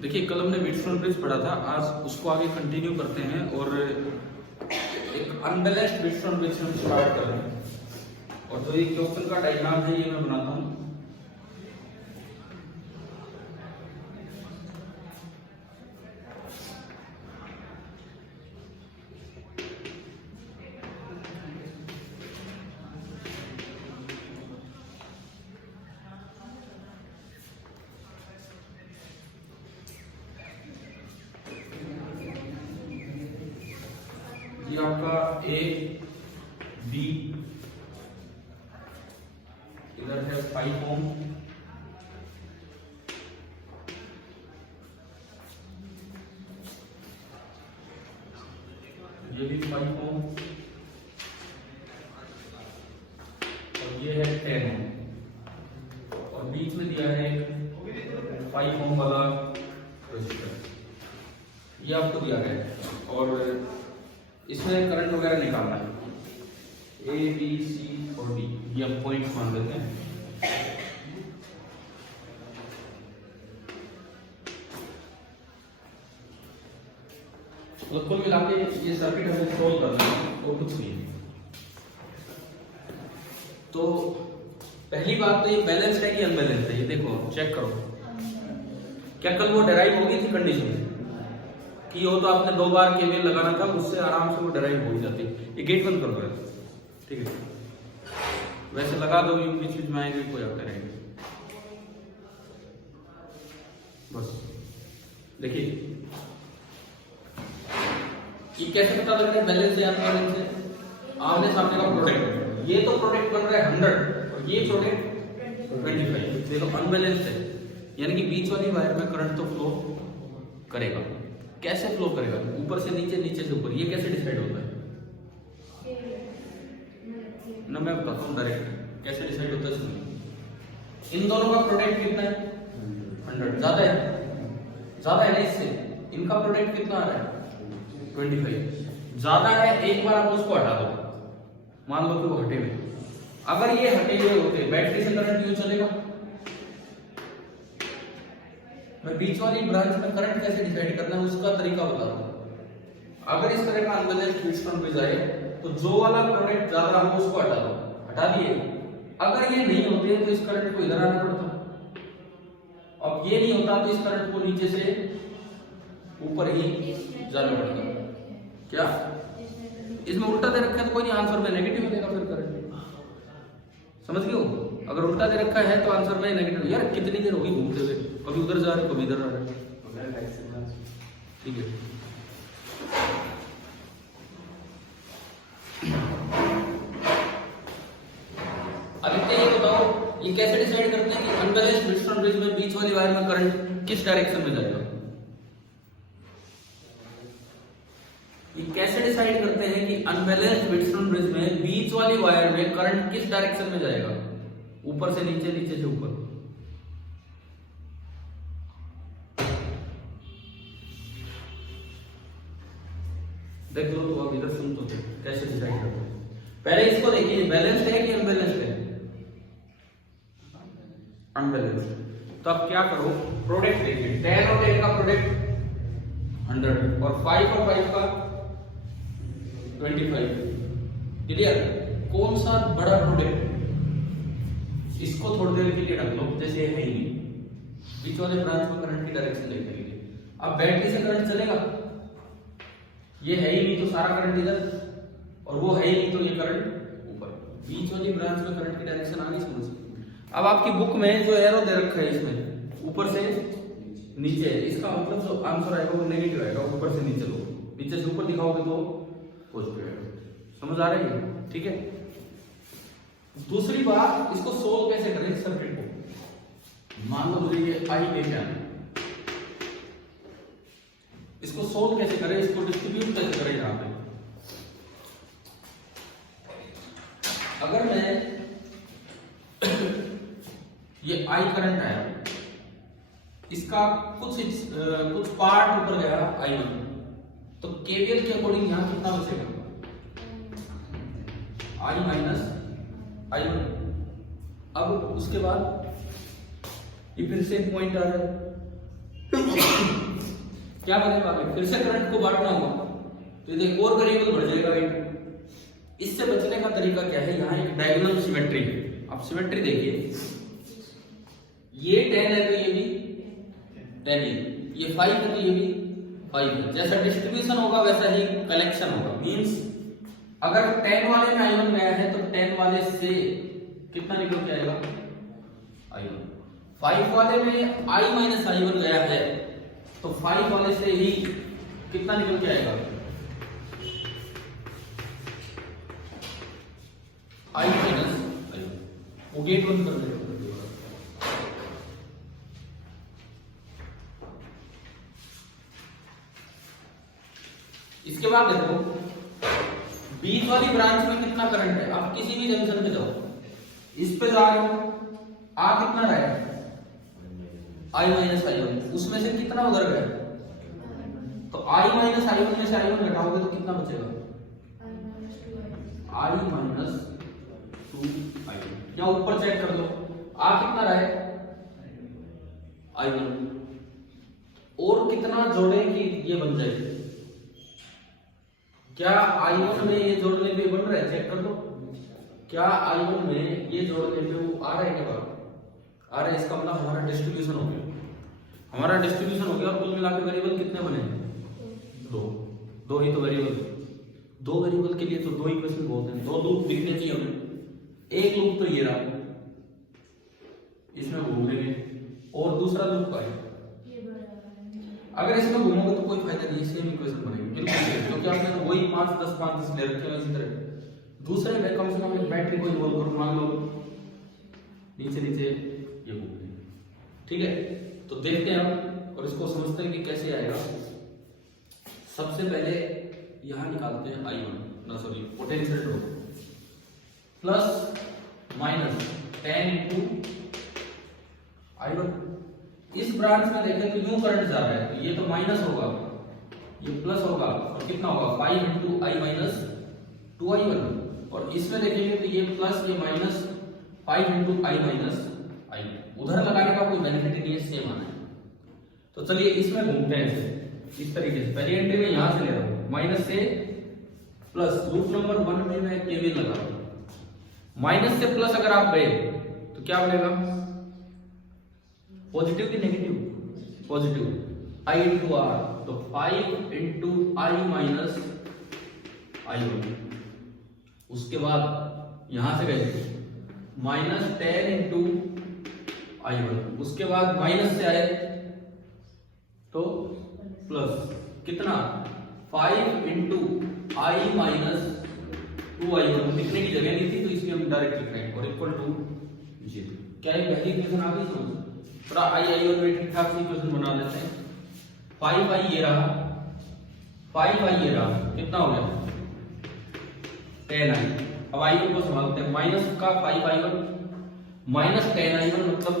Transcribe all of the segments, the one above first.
देखिए कल हमने व्हीटस्टोन ब्रिज पढ़ा था, आज उसको आगे कंटिन्यू करते हैं और एक अनबैलेंस्ड व्हीटस्टोन ब्रिज से हम स्टार्ट कर रहे हैं। और जो ये क्वेश्चन का डायग्राम है ये मैं बनाता हूँ। ये आपका ए बी, इधर है 5 ओम, ये भी 5 ओम और ये है 10 ओम और बीच में दिया है 5 ओम वाला रेजिस्टर, ये आपको दिया है और इसमें करंट वगैरह निकालना है। ए बी सी और डी ये हम पॉइंट मान लेते हैं। तो कुल मिला के ये सर्किट हमें सोल्व करना है और कुछ नहीं है। तो पहली बात तो ये बैलेंस्ड है कि अनबैलेंस्ड है, ये देखो चेक करो। क्या कल वो डेराइव होगी थी कंडीशन कि हो तो आपने 2 बार केवीएल लगाना था, उससे आराम से वो डेराइव हो जाती। ये गेट बंद कर दो, ठीक है। वैसे लगा दो, बीच बीच में आएंगे कोई आता रहेंगे। बस देखिए ये कैसे पता लग रहा है बैलेंस है या अनबैलेंस है। आमने सामने का प्रोडक्ट, ये तो प्रोडक्ट बन रहा है 100 और ये प्रोडक्ट 25, देखो अनबैलेंस है, यानी कि बीच वाली वायर में करंट तो फ्लो करेगा। कैसे फ्लो करेगा? ऊपर से नीचे, नीचे से ऊपर। ये कैसे डिसाइड होता है ना, मैं बताता हूँ डायरेक्ट कैसे डिसाइड होता है। सुनिए, इन दोनों का प्रोडक्ट कितना है 100, ज्यादा है ना इससे। इनका प्रोडक्ट कितना आ रहा है 25, ज्यादा है। एक बार आप उसको हटा दो, मान लो कि वो हटे हुए। अगर ये हटे हुए होते, बैटरी से करंट यूज चलेगा। मैं बीच वाली ब्रांच में करंट कैसे डिसाइड करना है उसका तरीका बताता हूं। अगर इस तरह का अनबैलेंस्ड व्हीटस्टोन ब्रिज आए तो जो वाला प्रोडक्ट ज्यादा हो उसको हटा दो, हटा दिए। अगर ये नहीं होते तो इस करंट को इधर आना पड़ता, अब ये नहीं होता तो इस करंट को नीचे से ऊपर ही जाना पड़ता। क्या इसमें उल्टा दे रखा है तो कोई नहीं, आंसर में नेगेटिव देगा फिर करंट। समझ गए हो? अगर उल्टा दे रखा है तो आंसर में नेगेटिव। यार कितनी देर होगी घूमते हुए, कभी उधर जा रहे कभी इधर आ रहे। ठीक है, अब ये बताओ ये कैसे डिसाइड करते हैं कि अनबैलेंस्ड व्हीटस्टोन ब्रिज में बीच वाली वायर में करंट किस डायरेक्शन में जाएगा? ये कैसे डिसाइड करते हैं कि अनबैलेंस्ड व्हीटस्टोन ब्रिज में बीच वाली वायर में करंट किस डायरेक्शन में जाएगा? ऊपर से नीचे, नीचे से ऊपर। देख लो तो, अब इधर सुन तो कैसे डिसाइड करते हैं। पहले इसको देखिए, बैलेंस्ड है कि अनबैलेंस्ड है? अनबैलेंस्ड। तो अब क्या करो, प्रोडक्ट देखिए, 10 और 10 का प्रोडक्ट 100 और 5 और 5 का 25। क्लियर? कौन सा बड़ा प्रोडक्ट? इसको थोड़ी देर के लिए रख लो, जैसे है ही बीच वाले ब्रांच में करंट की डायरेक्शन देखने के लिए। अब बैटरी से करंट चलेगा, ये है ही नहीं तो सारा करंट इधर, और वो है ही नहीं तो ये करंट ऊपर। बीच वाली ब्रांच में करंट की डायरेक्शन आ गई, समझ। अब आपकी बुक में जो एरो दे रखा है इसमें ऊपर से नीचे, इसका मतलब जो आंसर आएगा वो नेगेटिव आएगा। ऊपर से नीचे लो, नीचे से ऊपर दिखाओगे तो पॉजिटिव आएगा। समझ आ रही है? ठीक है। दूसरी बात, इसको सोल्व कैसे करें सर्किट को। मान लो मुझे ये आई लेके आना, इसको सोल्व कैसे करें, इसको डिस्ट्रीब्यूट कैसे करें। यहां पे अगर मैं ये आई करंट आया, इसका कुछ पार्ट ऊपर गया I1, तो केवीएल के अकॉर्डिंग यहां कितना बचेगा? I minus I1। अब उसके बाद ये फिर से पॉइंट आ रहा है, क्या बनेगा भाई, फिर से करंट को बांटना होगा तो ये एक और वेरिएबल बढ़ जाएगा भाई। इससे बचने का तरीका क्या है, यहाँ एक डायगोनल सिमेट्री है। आप सिमेट्री देखिए, ये 10 है तो ये भी 10 है, ये 5 है तो ये भी 5 है। जैसा डिस्ट्रीब्यूशन होगा वैसा ही कलेक्शन होगा। मींस अगर 10 वाले में i1 गया है तो 10 वाले से कितना निकल के आएगा i1। 5 वाले में i माइनस i1 गया है तो 5 वाले से ही कितना निकल के आएगा i माइनस i1। वो गेट बंद कर देगा। इसके बाद देखो बीच वाली ब्रांच में कितना करंट है। आप किसी भी जंक्शन पे जाओ, इस पे जा रहे हो, आ कितना रहा है i माइनस i1, उसमें से कितना उधर गया तो i माइनस i1 में से i1 घटाओगे तो कितना बचेगा i माइनस 2i1। या ऊपर चेक कर लो, आ कितना रहा है i1, और कितना जोड़े कि ये बन जाए। क्या i1 में ये जोड़ने पे बन रहा है, चेक कर लो। क्या i1 में ये जोड़ने पे वो आ रहा है क्या बाहर आ रहा है, इसका मतलब हमारा डिस्ट्रीब्यूशन हो गया। हमारा डिस्ट्रीब्यूशन हो गया और कुल मिला के वेरिएबल कितने बने, दो ही तो वेरिएबल, दो वेरिएबल के लिए तो दो इक्वेशन बहुत हैं। दो लूप लिखने चाहिए हमें। एक लूप तो ये रहा, इसमें घूम लेंगे, और दूसरा लूप का है। अगर इसमें घूमोगे तो कोई फायदा नहीं, सेम इक्वेशन बनेगी बिल्कुल, क्योंकि आपने वही 5 10 5 10 ले रखे हैं। इसी तरह दूसरे में कम से कम एक बैटरी को इन्वॉल्व करो, मान लो नीचे नीचे ये घूम रही है, ठीक है। तो देखते हैं हम और इसको समझते हैं कि कैसे आएगा। सबसे पहले यहां निकालते हैं i1 potential drop plus minus 10 into i1। इस ब्रांच में देखें तो यूं करंट जा रहा है तो ये तो माइनस होगा, ये प्लस होगा, और कितना होगा 5 इंटू i माइनस 2i1। और इसमें देखेंगे तो ये प्लस ये minus 5 into i minus i1। उधर लगाने का कोई बेनिफिट नहीं है, सेम आना है। तो चलिए इसमें घूमते हैं इस तरीके से। पहली एंट्री में यहां से ले रहा हूं माइनस से प्लस, रूट नंबर 1 में मैं केवीएल लगा रहा हूं। माइनस से प्लस अगर आप गए तो क्या बनेगा, पॉजिटिव की negative, positive i into R, तो 5 इंटू i माइनस i1। उसके बाद यहां से गए माइनस 10 इंटू i1। उसके बाद माइनस से आए तो प्लस कितना 5 इंटू i माइनस 2i1। लिखने की जगह नहीं थी तो इसलिए हम डायरेक्ट लिख रहे हैं, और इक्वल टू 0। क्या ये पहली इक्वेशन आ गई समझ, थोड़ा i1 में ठीक ठाक सी इक्वेशन बना लेते हैं। 5i ये रहा, 5i ये रहा, कितना हो गया 10i। अब i1 को संभालते हैं, माइनस का 5i1 माइनस 10i1 मतलब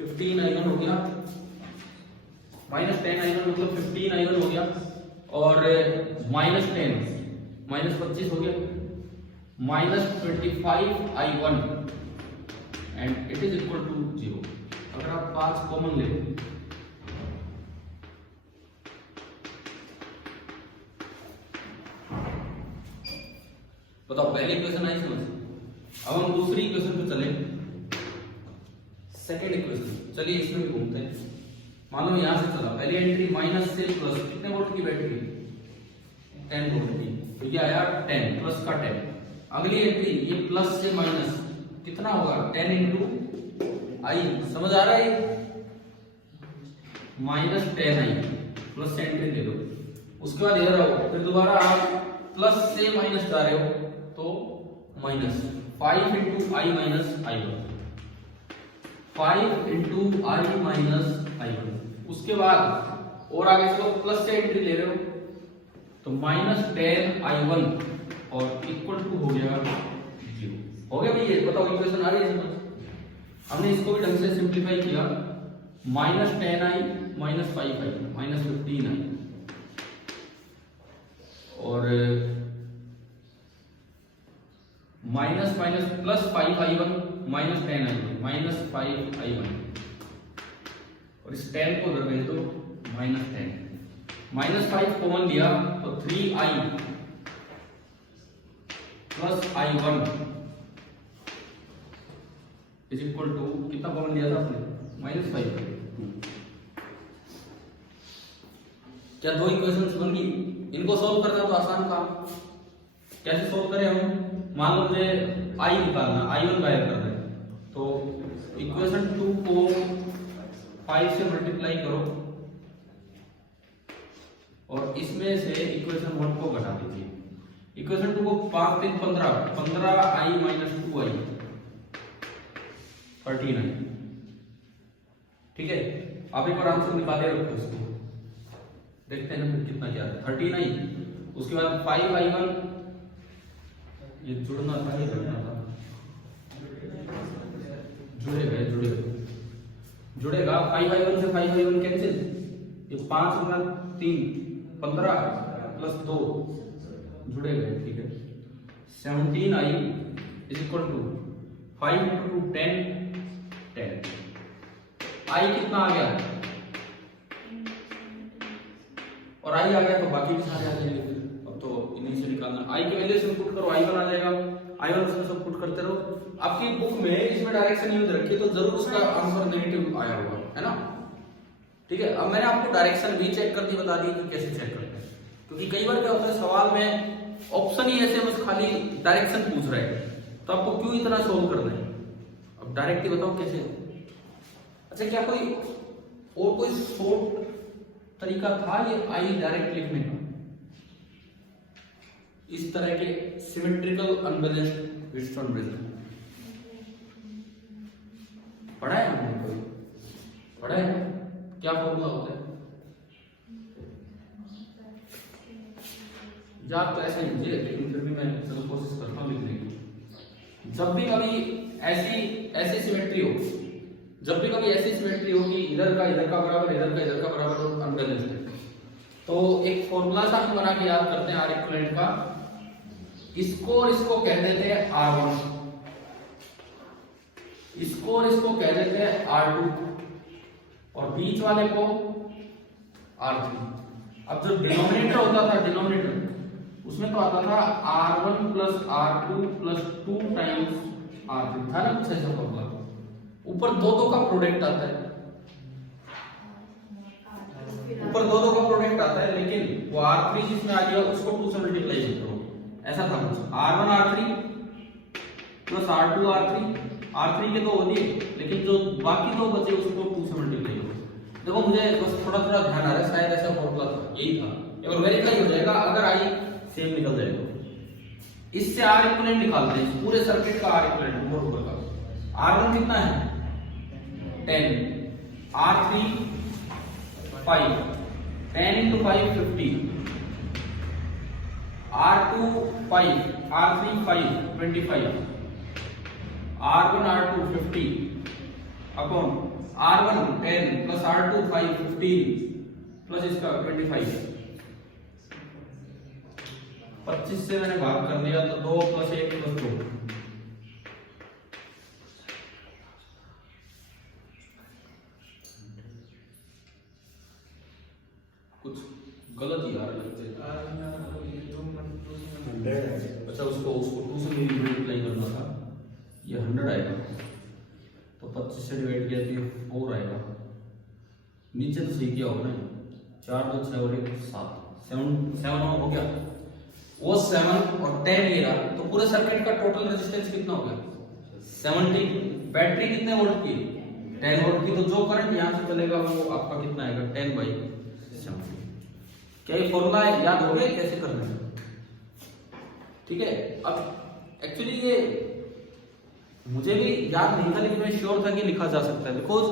15i1 हो गया, माइनस 10i1 मतलब 15i1 हो गया, और माइनस 10 माइनस 25 हो गया, minus 25i1 and it is equal to 0। अगर आप 5 कॉमन ले बताओ, पहली इक्वेशन आई समझ। अब हम दूसरी इक्वेशन पे चले, सेकेंड इक्वेशन। चलिए इसमें भी घूमते हैं। मान लो यहां से चला, पहली एंट्री माइनस से प्लस, कितने वोल्ट की बैटरी 10 वोल्ट की, तो ये आया 10 प्लस का 10। अगली एंट्री ये प्लस से माइनस, कितना होगा 10 इंटू आई, समझ आ रहा है, माइनस 10i प्लस से एंट्री ले लो। उसके बाद इधर आओ, फिर दोबारा आप प्लस से माइनस जा रहे हो तो माइनस 5 इंटू आई माइनस i1, 5 इंटू आई माइनस i1। उसके बाद और आगे चलो, प्लस से एंट्री ले रहे हो तो माइनस 10i1 और इक्वल टू हो गया 0। हो गया भैया, बताओ इक्वेशन आ रही है समझ। हमने इसको भी ढंग से सिंप्लीफाई किया, minus 10i minus 5i minus 15i, और minus minus plus 5i1 minus 10i1 minus 5i1, और इस 10 को उधर भेज दो, -10, -5 कॉमन लिया तो 3i plus i1 is equal to, कितना कॉमन लिया था आपने, -5। क्या दो इक्वेशंस बन गई? इनको सोल्व करना तो आसान काम। कैसे सोल्व करें हम? मान लो मुझे i निकालना, i1 गायब करना है, तो इक्वेशन 2 को 5 से मल्टीप्लाई करो और इसमें से इक्वेशन 1 को घटा दीजिए। इक्वेशन 2 को 5 3 15, 15i माइनस 2i 39। ठीक है, आप एक बार आंसर निकाले रखो इसको, देखते हैं ना फिर कितना क्या है। 39, उसके बाद 5i1, ये जुड़ना था, ये जुड़ना था, जुड़ेगा 5i1 से 5i1 कैंसिल, ये 5 गुना 3 15 प्लस 2 जुड़े गए। ठीक है, 17i is equal to 5 to 10 10। i कितना आ गया, और i आ गया तो बाकी भी सारे आ जाएंगे। अब तो इन्हीं से निकालना, i की वैल्यू से पुट करो, i1 आ जाएगा, i1 उसमें सब पुट करते रहो। आपकी बुक में इसमें डायरेक्शन यूज रखी है तो जरूर उसका आंसर नेगेटिव आया होगा, है ना। ठीक है, अब मैंने आपको डायरेक्शन भी चेक करके बता दी कि कैसे चेक करते हैं, क्योंकि कई बार क्या होता है सवाल में ऑप्शन ही ऐसे बस खाली डायरेक्शन पूछ रहा है, तो आपको क्यों इतना सोल्व करना है। अब डायरेक्ट ही बताओ कैसे। अच्छा, क्या कोई और कोई शॉर्ट तरीका था ये आई डायरेक्ट लिखने का? इस तरह के सिमेट्रिकल अनबैलेंस्ड व्हिटस्टोन ब्रिज पढ़ा है हमने, कोई पढ़ा है? क्या फॉर्मूला होता है? याद तो ऐसा लीजिए, लेकिन फिर भी मैं चलो कोशिश करता हूँ लिखने की। जब भी कभी ऐसी सिमेट्री हो, जब भी कभी ऐसी सिमेट्री हो कि इधर का बराबर, इधर का बराबर अनबैलेंस्ड है, तो एक फॉर्मूला सा हम बना के याद करते हैं आर इक्विवेलेंट का। इसको और इसको कह देते हैं R1, इसको और इसको कह देते हैं R2, और बीच वाले को R3। अब जो डिनोमिनेटर होता था, डिनोमिनेटर उसमें तो आता था R1 plus R2 plus 2 times R3, था ना कुछ ऐसा फॉर्मूला। ऊपर दो का प्रोडक्ट आता है, ऊपर दो का प्रोडक्ट आता है, लेकिन वो R3 जिसमें आ गया उसको 2 से मल्टीप्लाई करो, ऐसा था कुछ। R1 R3 plus R2 R3 के दो हो दिए, लेकिन जो बाकी दो बचे उसको 2 से मल्टीप्लाई करो। देखो मुझे बस थोड़ा ध्यान आ रहा है, शायद ऐसा फॉर्मूला था, यही था। एक बार वेरीफाई हो जाएगा, अगर आई सेम निकल जाए तो। इससे आर इक्विवेलेंट निकालते हैं, पूरे सर्किट का आर इक्विवेलेंट ऊपर का। R1 कितना है 10, R3 5, 10 into 5 50, R2 5, R3 5 25, R1 R2 50 upon R1 10 plus R2 5 15 plus इसका 25। 25 से मैंने भाग कर दिया तो 2 प्लस 1 प्लस 2, कुछ गलत ही आ रहा है। अच्छा, उसको 2 से मल्टीप्लाई करना था, ये 100 आएगा, तो 25 से डिवाइड किया तो 4 आएगा। नीचे तो सही किया होगा ना, 4 2 6 और 1 7 हो गया। वो 7 और 10 ये रहा, तो पूरे सर्किट का टोटल रेजिस्टेंस कितना हो गया 70। बैटरी कितने वोल्ट की 10 वोल्ट की, तो जो करंट यहाँ से चलेगा वो आपका कितना आएगा 10/70। क्या ये फॉर्मूला याद हो गया कैसे करना है? ठीक है, अब एक्चुअली ये मुझे भी याद नहीं था, लेकिन मैं श्योर था कि लिखा जा सकता है, बिकॉज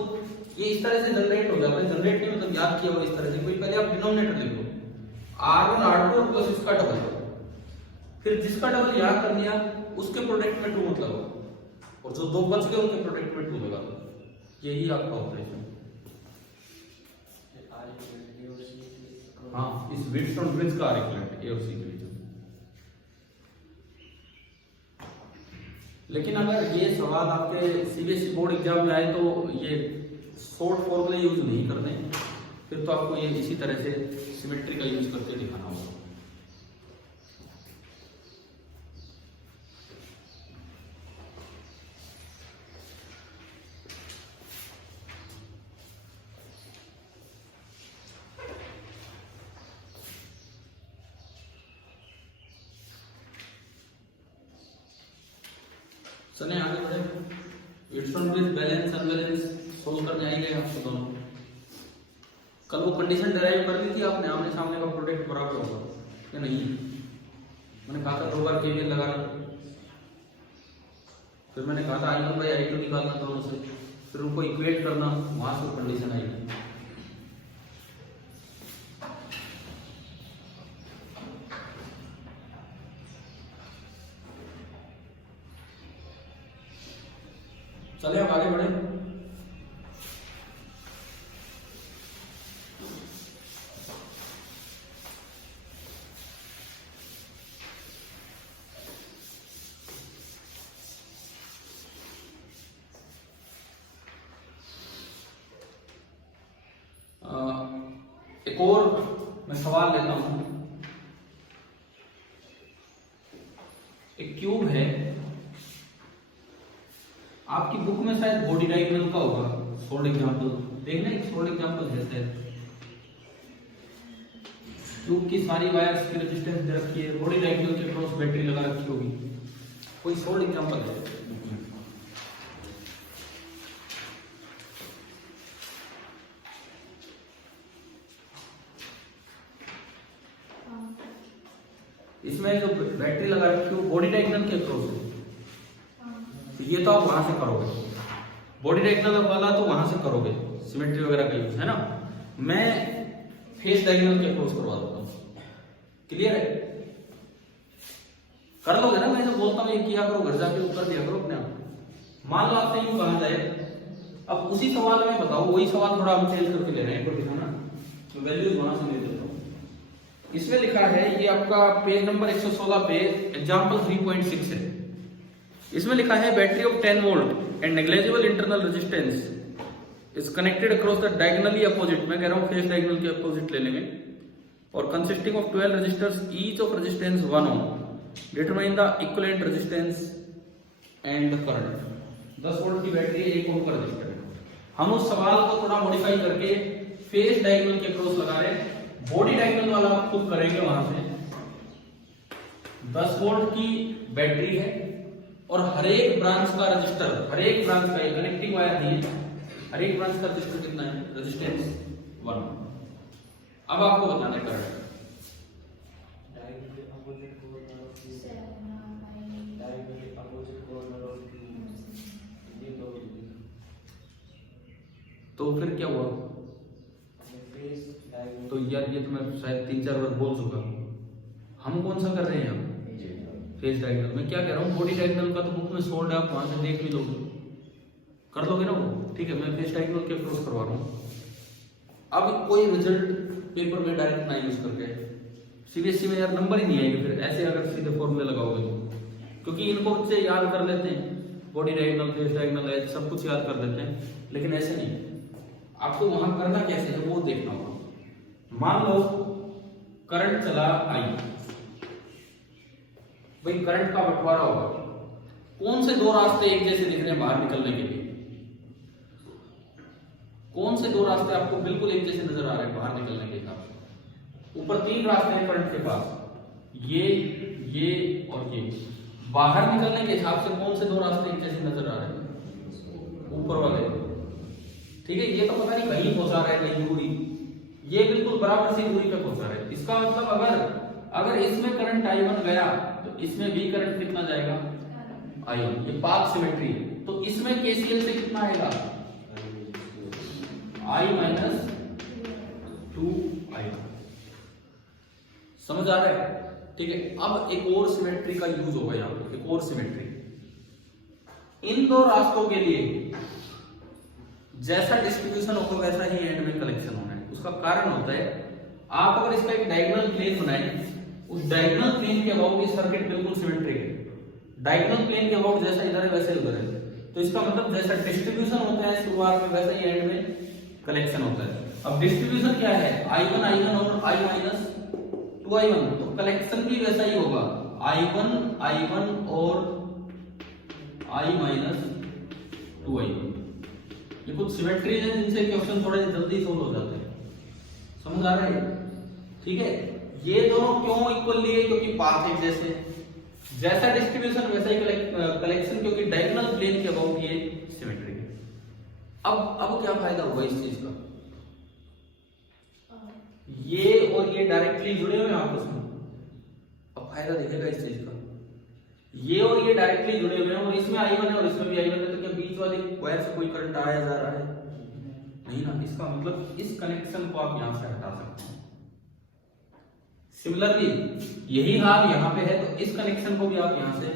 ये इस तरह से जनरेट हो जाता है। जनरेट नहीं मतलब याद किया हुआ इस तरह से, कोई पहले आप डिनोमिनेटर लिखो R1 R2 प्लस इसका डबल, फिर जिसका डबल यहाँ कर दिया उसके प्रोडक्ट में 2 मतलब हो, और जो 2 बच गए उनके प्रोडक्ट में 2 लगा दो। यही आपका ऑपरेशन। हाँ, इस व्हिटस्टोन ब्रिज का आर इक्विवेलेंट ए और सी के बीच। लेकिन अगर ये सवाल आपके सीबीएसई बोर्ड एग्जाम में आए तो ये शॉर्ट फॉर्मूले यूज नहीं करने, फिर तो आपको ये इसी तरह से सिमेट्री का यूज करके दिखाना होगा। चले आगे बढ़े। Wilson bridge balance unbalance solve करने आएंगे आपको दोनों। कल वो कंडीशन डेराइव कर ली थी आपने, आमने सामने का प्रोडक्ट बराबर होगा या नहीं? मैंने कहा था 2 बार केवीएल लगाना, फिर मैंने कहा था I1 बाई I2 निकालना दोनों से, फिर उनको इक्वेट करना, वहां से कंडीशन आएगी। चले अब आगे बढ़े। एक और मैं सवाल लेता हूं। एक क्यूब है, आपकी बुक में शायद बॉडी डायग्राम का होगा, सोल्ड एग्जांपल देखना, एक सोल्ड एग्जांपल है। ट्यूब की सारी वायर्स की रेजिस्टेंस दे रखी है, बॉडी डायग्राम के क्रॉस बैटरी लगा रखी होगी, कोई सोल्ड एग्जांपल है। इसमें जो बैटरी लगा रखी है बॉडी डायग्राम के क्रॉस है, ये तो आप वहां से करोगे, बॉडी डायग्राम वाला तो वहां से करोगे, सिमेट्री वगैरह का यूज है ना। मैं फेस डायग्राम के अप्रोच करवा देता हूं, क्लियर है? कर लोगे ना, मैं जो बोलता हूं ये किया करो, घर जाके उत्तर दिया करो अपने आप। मान लो आपसे यूं कहा जाए, अब उसी सवाल में बताओ, वही सवाल थोड़ा हम चेंज करके ले रहे हैं, को दिखाना तो वैल्यूज वहां से ले देता हूं। इसमें लिखा है, ये आपका पेज नंबर 116 पे एग्जांपल 3.6 है। इसमें लिखा है battery of 10 volt and negligible internal resistance is connected across the diagonally opposite, मैं कह रहा हूं फेस डायगोनल के अपोजिट ले लेंगे, और consisting of 12 resistors each of resistance 1 ohm, determine the equivalent resistance and the current. 10 volt की battery 1 ohm का रजिस्टर है। हम उस सवाल को थोड़ा मॉडिफाई करके फेस डायगोनल के अक्रॉस लगा रहे हैं, बॉडी डायगोनल वाला आप खुद करेंगे। वहां से 10 वोल्ट की बैटरी है और हर एक ब्रांच का रजिस्टर, हर एक ब्रांच का, ये कनेक्टिंग वायर नहीं है, हर एक ब्रांच का रजिस्टर कितना है? रेजिस्टेंस 1। अब आपको बताना है करंट। तो फिर क्या हुआ? तो यार ये तो मैं शायद 3-4 बार बोल चुका हूं। हम कौन सा कर रहे हैं? Phase diagram. मैं क्या कह रहा हूँ, बॉडी डायग्राम का तो बुक में सोल्ड है, आप वहां से देख भी लोगे, कर लोगे ना वो, ठीक है। मैं फेस डायग्राम के अप्रोच करवा रहा हूँ। अब कोई रिजल्ट पेपर में डायरेक्ट ना यूज करके, सीबीएसई में यार नंबर ही नहीं आएंगे फिर ऐसे अगर सीधे फॉर्मूले लगाओगे तो, क्योंकि इनको बच्चे याद कर लेते हैं, बॉडी डायग्राम, फेस डायग्राम सब कुछ याद कर लेते हैं, लेकिन ऐसे नहीं। आपको वहां करना कैसे है वो देखना होगा। मान लो करंट चला आई, भाई करंट का बंटवारा होगा, कौन से 2 रास्ते एक जैसे दिख रहे हैं बाहर निकलने के लिए? कौन से 2 रास्ते आपको बिल्कुल एक जैसे नजर आ रहे हैं बाहर निकलने के हिसाब से? ऊपर 3 रास्ते हैं करंट के पास, ये और ये। बाहर निकलने के हिसाब से कौन से 2 रास्ते एक जैसे नजर आ रहे हैं? ऊपर वाले, ठीक है। ये तो पता नहीं कहीं पहुंचा रहा है, कहीं दूरी, ये बिल्कुल बराबर सी दूरी पे पहुंचा रहा है। इसका मतलब अगर इसमें करंट I1 गया तो इसमें भी करंट कितना जाएगा? I1। ये पाथ सिमेट्री है, तो इसमें KCL से कितना आएगा? I minus 2I1। समझ आ रहा है? ठीक है। अब एक और सिमेट्री का यूज होगा यहां पर, एक और सिमेट्री। इन 2 रास्तों के लिए जैसा डिस्ट्रीब्यूशन होगा वैसा ही एंड में कलेक्शन होना है। उसका कारण होता है, आप अगर इसका एक डायगोनल प्लेन बनाएं, उस डायगोनल प्लेन के अबाउट ये सर्किट बिल्कुल सिमेट्रिक है। डायगोनल प्लेन के अबाउट जैसा इधर है वैसे उधर है। तो इसका मतलब जैसा डिस्ट्रीब्यूशन होता है शुरुआत में वैसा ही एंड में कलेक्शन होता है। अब डिस्ट्रीब्यूशन क्या है, I1 I1 और I माइनस 2I1, तो कलेक्शन भी वैसा ही होगा, I1 I1 और I माइनस 2I1। ये कुछ सिमेट्रीज हैं जिनसे क्वेश्चन थोड़े जल्दी सोल्व हो जाते हैं, समझ आ रहा है? ठीक है, ये दोनों क्यों इक्वल लिए, क्योंकि पाथ एक जैसे, जैसा डिस्ट्रीब्यूशन वैसा ही कलेक्शन, क्योंकि डायगोनल प्लेन के अबाउट ये सिमेट्री है। अब क्या फायदा होगा इस चीज का, ये और ये डायरेक्टली जुड़े हुए हैं आपस में, अब फायदा दिखेगा इस चीज का, ये और ये डायरेक्टली जुड़े हुए हैं और इसमें I1 है और इसमें भी I1 है, तो क्या बीच वाले वायर से कोई करंट आया जा रहा है? नहीं ना, इसका मतलब इस कनेक्शन को आप यहां से हटा सकते हैं। सिमिलरली यही हाल यहां पे है, तो इस कनेक्शन को भी आप यहां से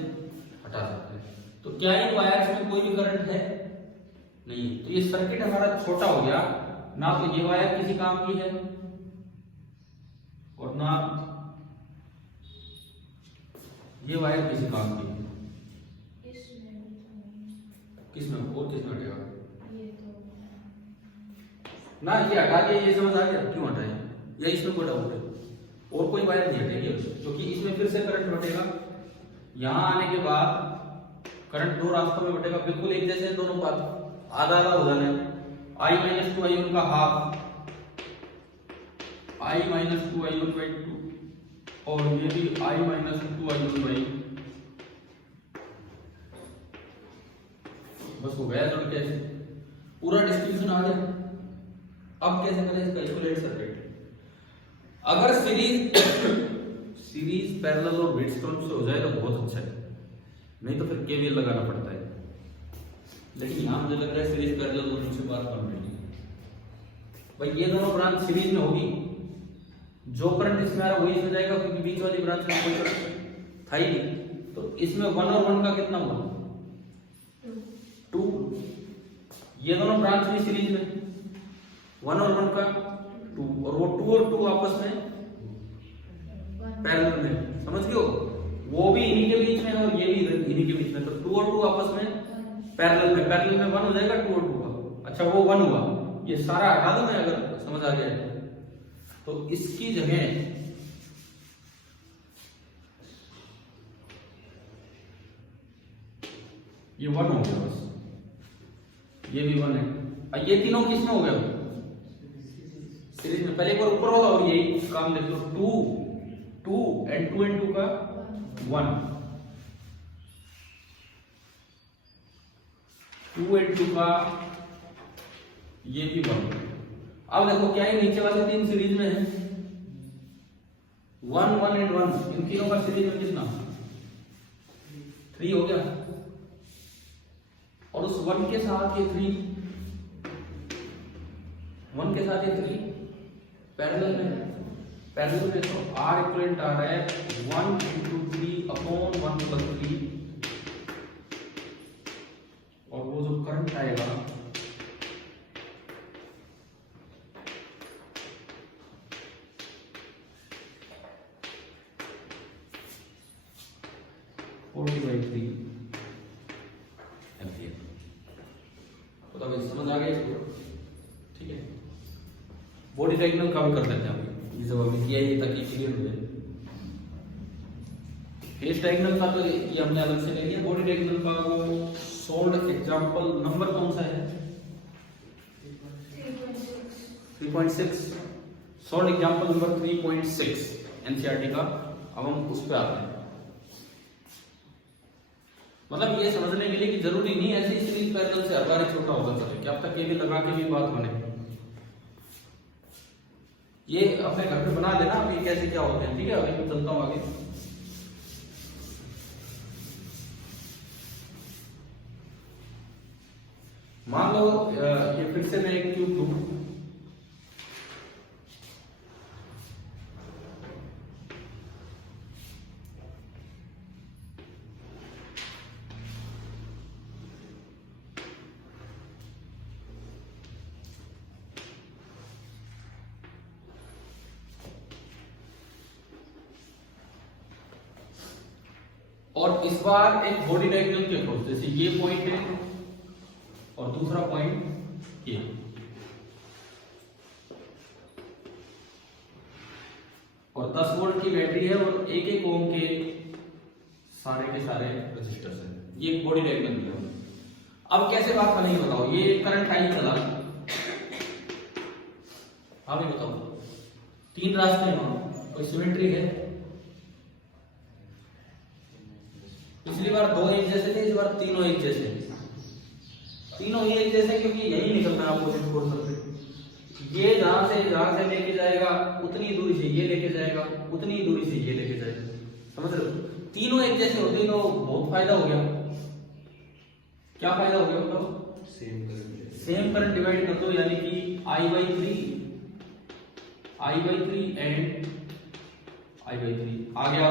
हटा सकते हैं। तो क्या इन वायर्स में कोई भी करंट है? नहीं, तो ये सर्किट हमारा छोटा हो गया ना, तो ये वायर किसी काम की है और ना ये वायर किसी काम की है। किसमें और किसमें हटेगा ना, ये हटा दिया, ये समझ आ गया क्यों हटाए, या इसमें कोई डाउट है? और कोई वायर नहीं हटेगी, क्योंकि इसमें फिर से करंट बटेगा, यहां आने के बाद करंट दो रास्तों में बटेगा, बिल्कुल एक जैसे दोनों पाथ, आधा आधा हो जाना है। I माइनस 2I1 का half, I minus 2I1 by 2, और ये भी I माइनस 2I1 बाई, बस हो गया जोड़ के ऐसे पूरा डिस्ट्रीब्यूशन आ गया। अब कैसे करें इसका इक्विवेलेंट सर्किट? अगर सीरीज पैरेलल और व्हीटस्टोन से हो जाए तो बहुत अच्छा है, नहीं तो फिर केवीएल लगाना पड़ता है, लेकिन यहां मुझे लग रहा है सीरीज पैरेलल और से बात कम है भाई। ये दोनों ब्रांच सीरीज में होगी, जो करंट इसमें आ रहा है वही इसमें जाएगा, क्योंकि बीच वाली ब्रांच में कोई करंट था ही नहीं। तो इसमें 1 और 1 का कितना हुआ? 2। ये दोनों ब्रांच भी सीरीज में, 1 और 1 का 2, और वो 2 और 2 आपस में पैरेलल में, समझ गए हो? वो भी इन्हीं के बीच में और ये भी इन्हीं के बीच में, तो 2 और 2 आपस में पैरेलल में, पैरेलल में 1 हो जाएगा 2 और 2 का। अच्छा वो 1 हुआ, ये सारा हटा दो मैं, अगर समझ आ गया तो इसकी जगह ये 1 हो गया बस, ये भी 1 है। और ये तीनों किस में हो गया? सीरीज में। पहले एक बार ऊपर होगा और यही काम देख लो, 2 एंड 2 का 1, 2 एंड 2 का ये भी 1। अब देखो क्या है, नीचे वाले 3 सीरीज में है, 1 1 एंड 1, इन तीनों का सीरीज में कितना? 3 हो गया, और उस 1 के साथ ये 3, 1 के साथ ये 3 पैरेलल में, तो R इक्विवेलेंट आ रहा है 1 × 3 अपॉन 1 + 3, और वो जो करंट आएगा समझ आ गया? ठीक है, बॉडी डायगोनल का भी कर सकते हैं ये सब अभी किया ही, ताकि क्लियर हो जाए। फेस डायगोनल का तो ये हमने अलग से ले लिया, बॉडी डायगोनल का वो सॉल्व एग्जांपल नंबर कौन सा है? 3.6, सॉल्व एग्जांपल नंबर 3.6 एनसीईआरटी का। अब हम उस पे आते हैं, मतलब ये समझने के लिए कि जरूरी नहीं ऐसी सीरीज पैरेलल से हर बार छोटा होगा चले, कि अब तक ये भी लगा के भी बात बने। ये अपने घर पे बना लेना अभी कैसे क्या होते हैं, ठीक है? अभी मैं चलता हूँ आगे। मान लो ये फिर से मैं एक क्यूब लूं, और इस बार एक बॉडी डायगोनल के अप्रोच, जैसे ये पॉइंट है और दूसरा पॉइंट ये। और 10 वोल्ट की बैटरी है और 1-1 ओम के सारे रजिस्टर्स हैं। ये एक बॉडी डायग्राम दिया। अब कैसे बात बनेगी बताओ, ये करंट आई चला, हाँ भी बताओ, 3 रास्ते हैं, कोई सिमेट्री है? पिछली बार 2 एक जैसे थे, इस बार तीनों एक जैसे, तीनों ही एक जैसे, क्योंकि यही निकलना है अपोजिट फोर्स सर्किट। ये जहां से लेके जाएगा उतनी दूरी से ये लेके जाएगा, उतनी दूरी से ये लेके जाएगा, समझ रहे हो? तीनों एक जैसे होते तो बहुत फायदा हो गया। क्या फायदा हो गया बताओ? सेम करंट डिवाइड कर दो, यानी कि I/3 एंड I/3 आ गया।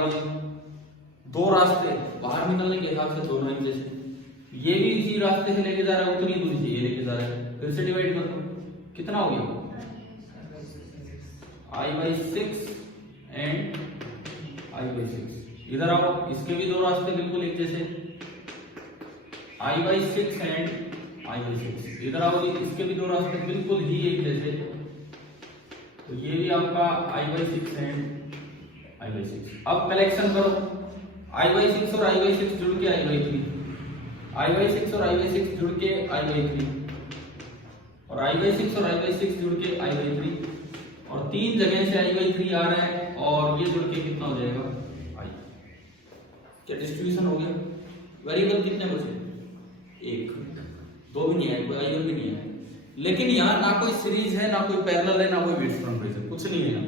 2 रास्ते बाहर निकलने के हिसाब से दोनों एक जैसे, ये भी इसी रास्ते से लेके जा रहा है, उतनी दूरी से ये लेके जा रहा है, फिर से डिवाइड कर दो, कितना हो गया? I/6 and I/6। इधर आओ, इसके भी 2 रास्ते बिल्कुल एक जैसे, I/6 एंड I/6। इधर आओ, इसके भी 2 रास्ते बिल्कुल ही एक जैसे, तो ये भी आपका I/6 एंड I/6। अब कलेक्शन करो, I/6 और I/6 जुड़ के I/3, I/6 और I/6 जुड़ के I/3, और I/6 और I/6 जुड़ के I/3, और 3 जगह से I/3 आ रहा है, और ये जुड़ के कितना हो जाएगा? I। क्या डिस्ट्रीब्यूशन हो गया? वेरिएबल कितने बचे? 1, 2 भी नहीं है, कोई I1 भी नहीं है। लेकिन यहाँ ना कोई सीरीज है, ना कोई पैरेलल है, ना कोई वेट्स कंपैरिजन, कुछ नहीं है ना,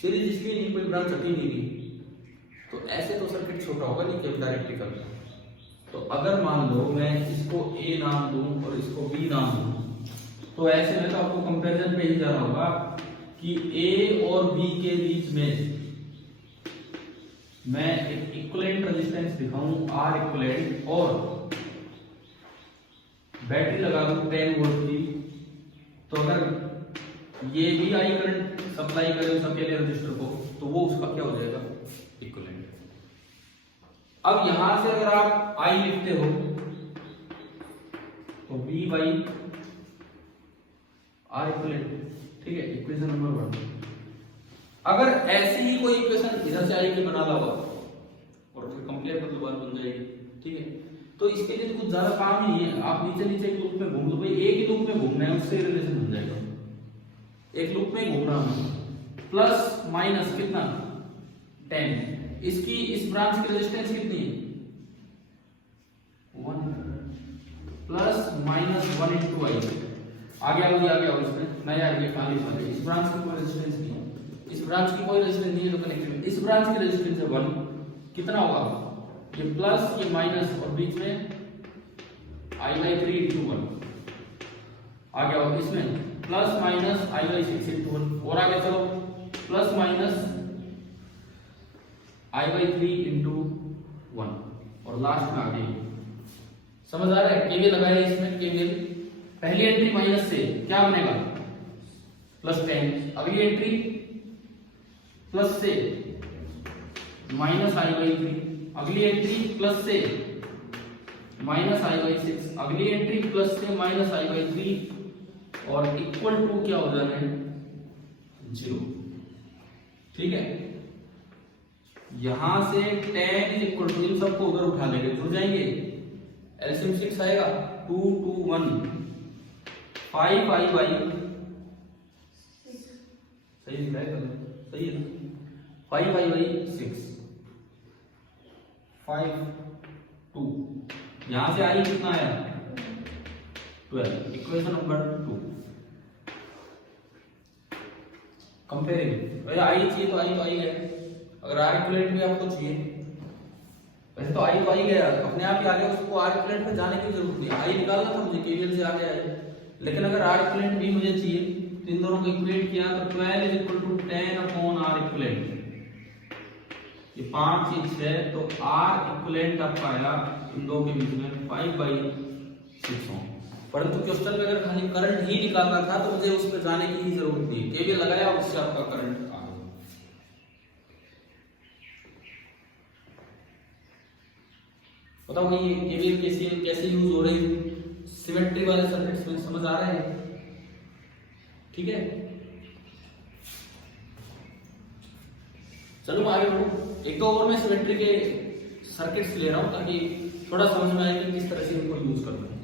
सीरीज इसकी नहीं, कोई ब्रांच हटी नहीं गई, तो ऐसे तो सर्किट छोटा होगा नहीं केवल डायरेक्टली। तो अगर मान लो मैं इसको A नाम दूं और इसको B नाम दूं, तो ऐसे में तो आपको कंपैरिजन पे ही जाना होगा कि A और B के बीच में मैं एक इक्विवेलेंट रेजिस्टेंस दिखाऊं R इक्विवेलेंट, और बैटरी लगा दूं 10 वोल्ट की, तो अगर ये भी आई करंट सप्लाई करे उस अकेले रजिस्टर को, तो वो उसका क्या हो जाएगा? इक्विवेलेंट। अब यहां से अगर आप I लिखते हो तो V बाई R इक्विवेलेंट, ठीक है, इक्वेशन नंबर 1। अगर ऐसी ही कोई इक्वेशन इधर से आएगी बना ला हुआ और फिर कंपेयर कर दोबारा बन जाएगी, ठीक है। तो इसके लिए तो कुछ ज्यादा काम ही नहीं है, आप नीचे नीचे एक लूप में घूम दो, भाई एक ही लूप में घूमना है, उससे रिलेशन बन जाएगा। एक लूप में घूम रहा हूं, प्लस माइनस कितना? 10। इसकी इस ब्रांच की रेजिस्टेंस कितनी है? 1 प्लस माइनस 1 इंटू आई। आगे आओ इसमें नया ये खाली खाली, इस ब्रांच की कोई रेजिस्टेंस नहीं है, इस ब्रांच की कोई रेजिस्टेंस नहीं है, तो कनेक्टेड। इस ब्रांच की रेजिस्टेंस है 1, कितना होगा? ये प्लस ये माइनस और बीच में I/3 इंटू 1। आगे आओ, इसमें प्लस माइनस I/6 इंटू 1, और आगे चलो प्लस माइनस I/3 इंटू 1, और लास्ट में आगे। समझ आ रहा है? केवीएल लगाए इसमें, केवीएल पहली एंट्री माइनस से क्या बनेगा? प्लस 10, अगली एंट्री प्लस से माइनस I/3, अगली एंट्री प्लस से माइनस I/6, अगली एंट्री प्लस से माइनस I/3, और इक्वल टू क्या हो जाना है? 0, ठीक है। यहां से 10 इज इक्वल टू, इन सबको उधर उठा लेंगे, जुड़ जाएंगे, एलसीएम 6 आएगा, 2 2 1 5I बाई, सही है, सही है, 5I बाई 6 5 2, यहां से आई कितना आया? 12। Equation number 2। कंपेयरिंग, भाई आई चाहिए तो आई है, अगर आर इक्विवेलेंट भी आपको चाहिए, वैसे तो आई तो आई गया अपने आप ही आ गया, उसको आर इक्विवेलेंट पे जाने की जरूरत नहीं, आई निकालना था मुझे, केवीएल से आ गया है। लेकिन अगर आर इक्विवेलेंट भी मुझे चाहिए तो इन दोनों को इक्वेट किया तो 12 is equal to 10 upon R equivalent, ये 5 चीज है, तो आर इक्विवेलेंट आपका आया इन दो के बीच में 5/6 ओम। परंतु क्वेश्चन में अगर खाली करंट ही निकालना था तो मुझे उस पर जाने की ही जरूरत नहीं, केवीएल लगाया और उससे आपका करंट आ गया। बताओ ये केवीएल कैसे यूज हो रही है? सिमेट्री वाले सर्किट्स में समझ आ रहे हैं? ठीक है, चलो आगे बढ़ो। एक तो और मैं सिमेट्री के सर्किट्स ले रहा हूं ताकि थोड़ा समझ में आए कि किस तरह से इनको यूज करना है।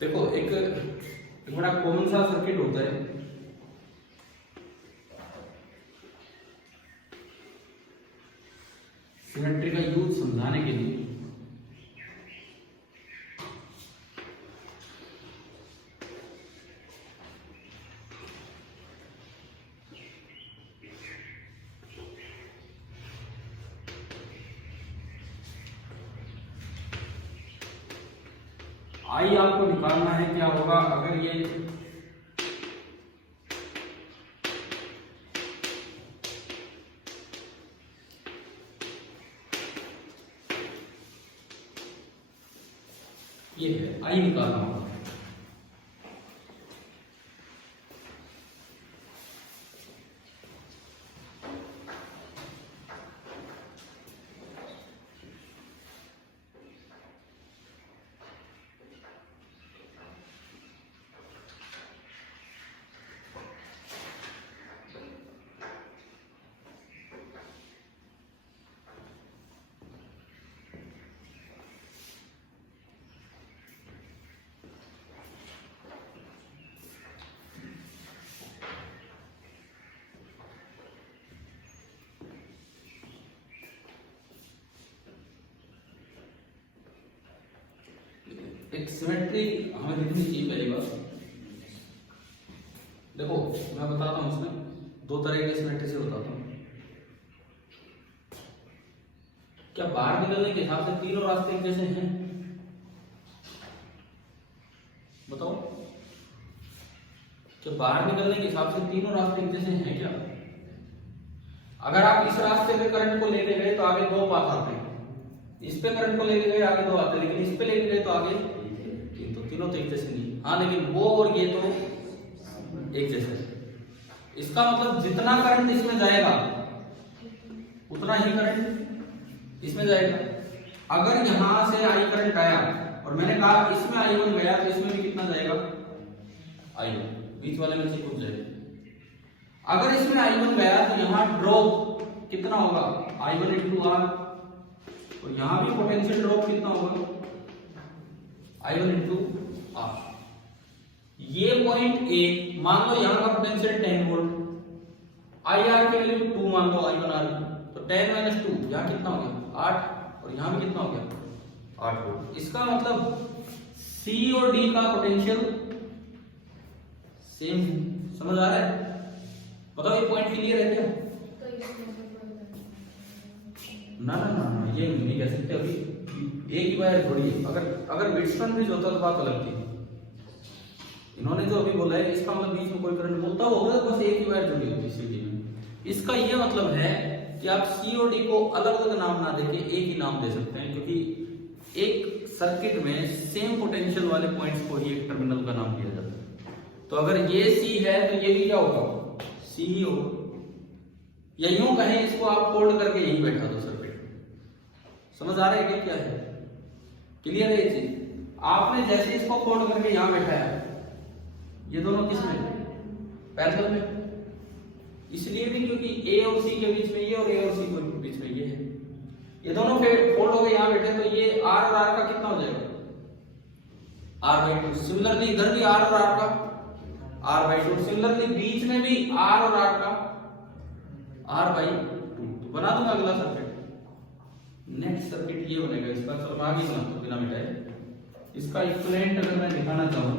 देखो एक बड़ा कॉमन सा सर्किट होता है, सिमेट्री का यूज समझाने के लिए। आई आपको निकालना है, क्या होगा अगर ये है आई निकालना होगा। एक सिमेट्री हमें लिखनी चाहिए पहली बार। देखो मैं बताता हूं, उसमें दो तरह के सिमेट्री से बताता हूं। क्या बाहर निकलने के हिसाब से तीनों रास्ते एक जैसे हैं? बताओ, क्या बाहर निकलने के हिसाब से तीनों रास्ते एक जैसे हैं क्या? अगर आप इस रास्ते पे करंट को लेके गए तो आगे दो पाथ आते हैं, इस पे करंट को लेके गए आगे दो आते हैं, लेकिन इस पे लेके गए तो आगे तो तीनों तो एक जैसे नहीं। हाँ, लेकिन वो और ये तो एक जैसे है। इसका मतलब जितना करंट इसमें जाएगा उतना ही करंट इसमें जाएगा। अगर यहां से आई करंट आया और मैंने कहा इसमें I1 गया तो इसमें भी कितना जाएगा? I1, बीच वाले में से कुछ जाएगा। अगर इसमें I1 गया तो यहां ड्रॉप कितना होगा? I1 × R, और यहां भी पोटेंशियल ड्रॉप कितना होगा? I1 × R। ये पॉइंट ए, मान लो यहां का पोटेंशियल 10 वोल्ट, IR की वैल्यू 2 मान लो I1R की, तो 10 - 2 यहां कितना हो गया? 8, और यहां भी कितना हो गया? 8 वोल्ट। इसका मतलब C और D का पोटेंशियल सेम। समझ आ रहा है? बताओ ये पॉइंट क्लियर है क्या? ना ना ना ना, ये नहीं कह सकते अभी, एक ही वायर थोड़ी है। अगर विटस्टोन ब्रिज होता तो बात अलग थी। इन्होंने जो अभी बोला है इसका मतलब बीच में कोई करंट बोलता होगा तो बस एक ही वायर जुड़ी होती है सीधी में। इसका ये मतलब है कि आप C और D को अलग अलग नाम ना देके एक ही नाम दे सकते हैं, क्योंकि एक सर्किट में सेम पोटेंशियल वाले पॉइंट्स को ही एक टर्मिनल का नाम दिया जाता है। तो अगर ये C है तो ये भी क्या होगा? C ही होगा। या यूं कहें, इसको आप फोल्ड करके यहीं बैठा दो सर्किट। समझ आ रहा है क्या है? क्लियर है ये चीज? आपने जैसे इसको फोल्ड करके यहां बैठाया, ये दोनों किस में? पैरेलल में। इसलिए भी क्योंकि A और C के बीच में ये और A और C के बीच में ये है। ये दोनों फोल्ड हो गए यहां बैठे, तो ये R और R का कितना हो जाएगा? R/2। सिमिलरली इधर भी R और R का R/2। सिमिलरली बीच में भी R और R का R/2। तो बना दूंगा अगला सर्किट। नेक्स्ट सर्किट ये बनेगा इसका। चलो मैं आगे बनाता हूं बिना मिटाए। इसका इक्विवेलेंट अगर मैं दिखाना चाहूं,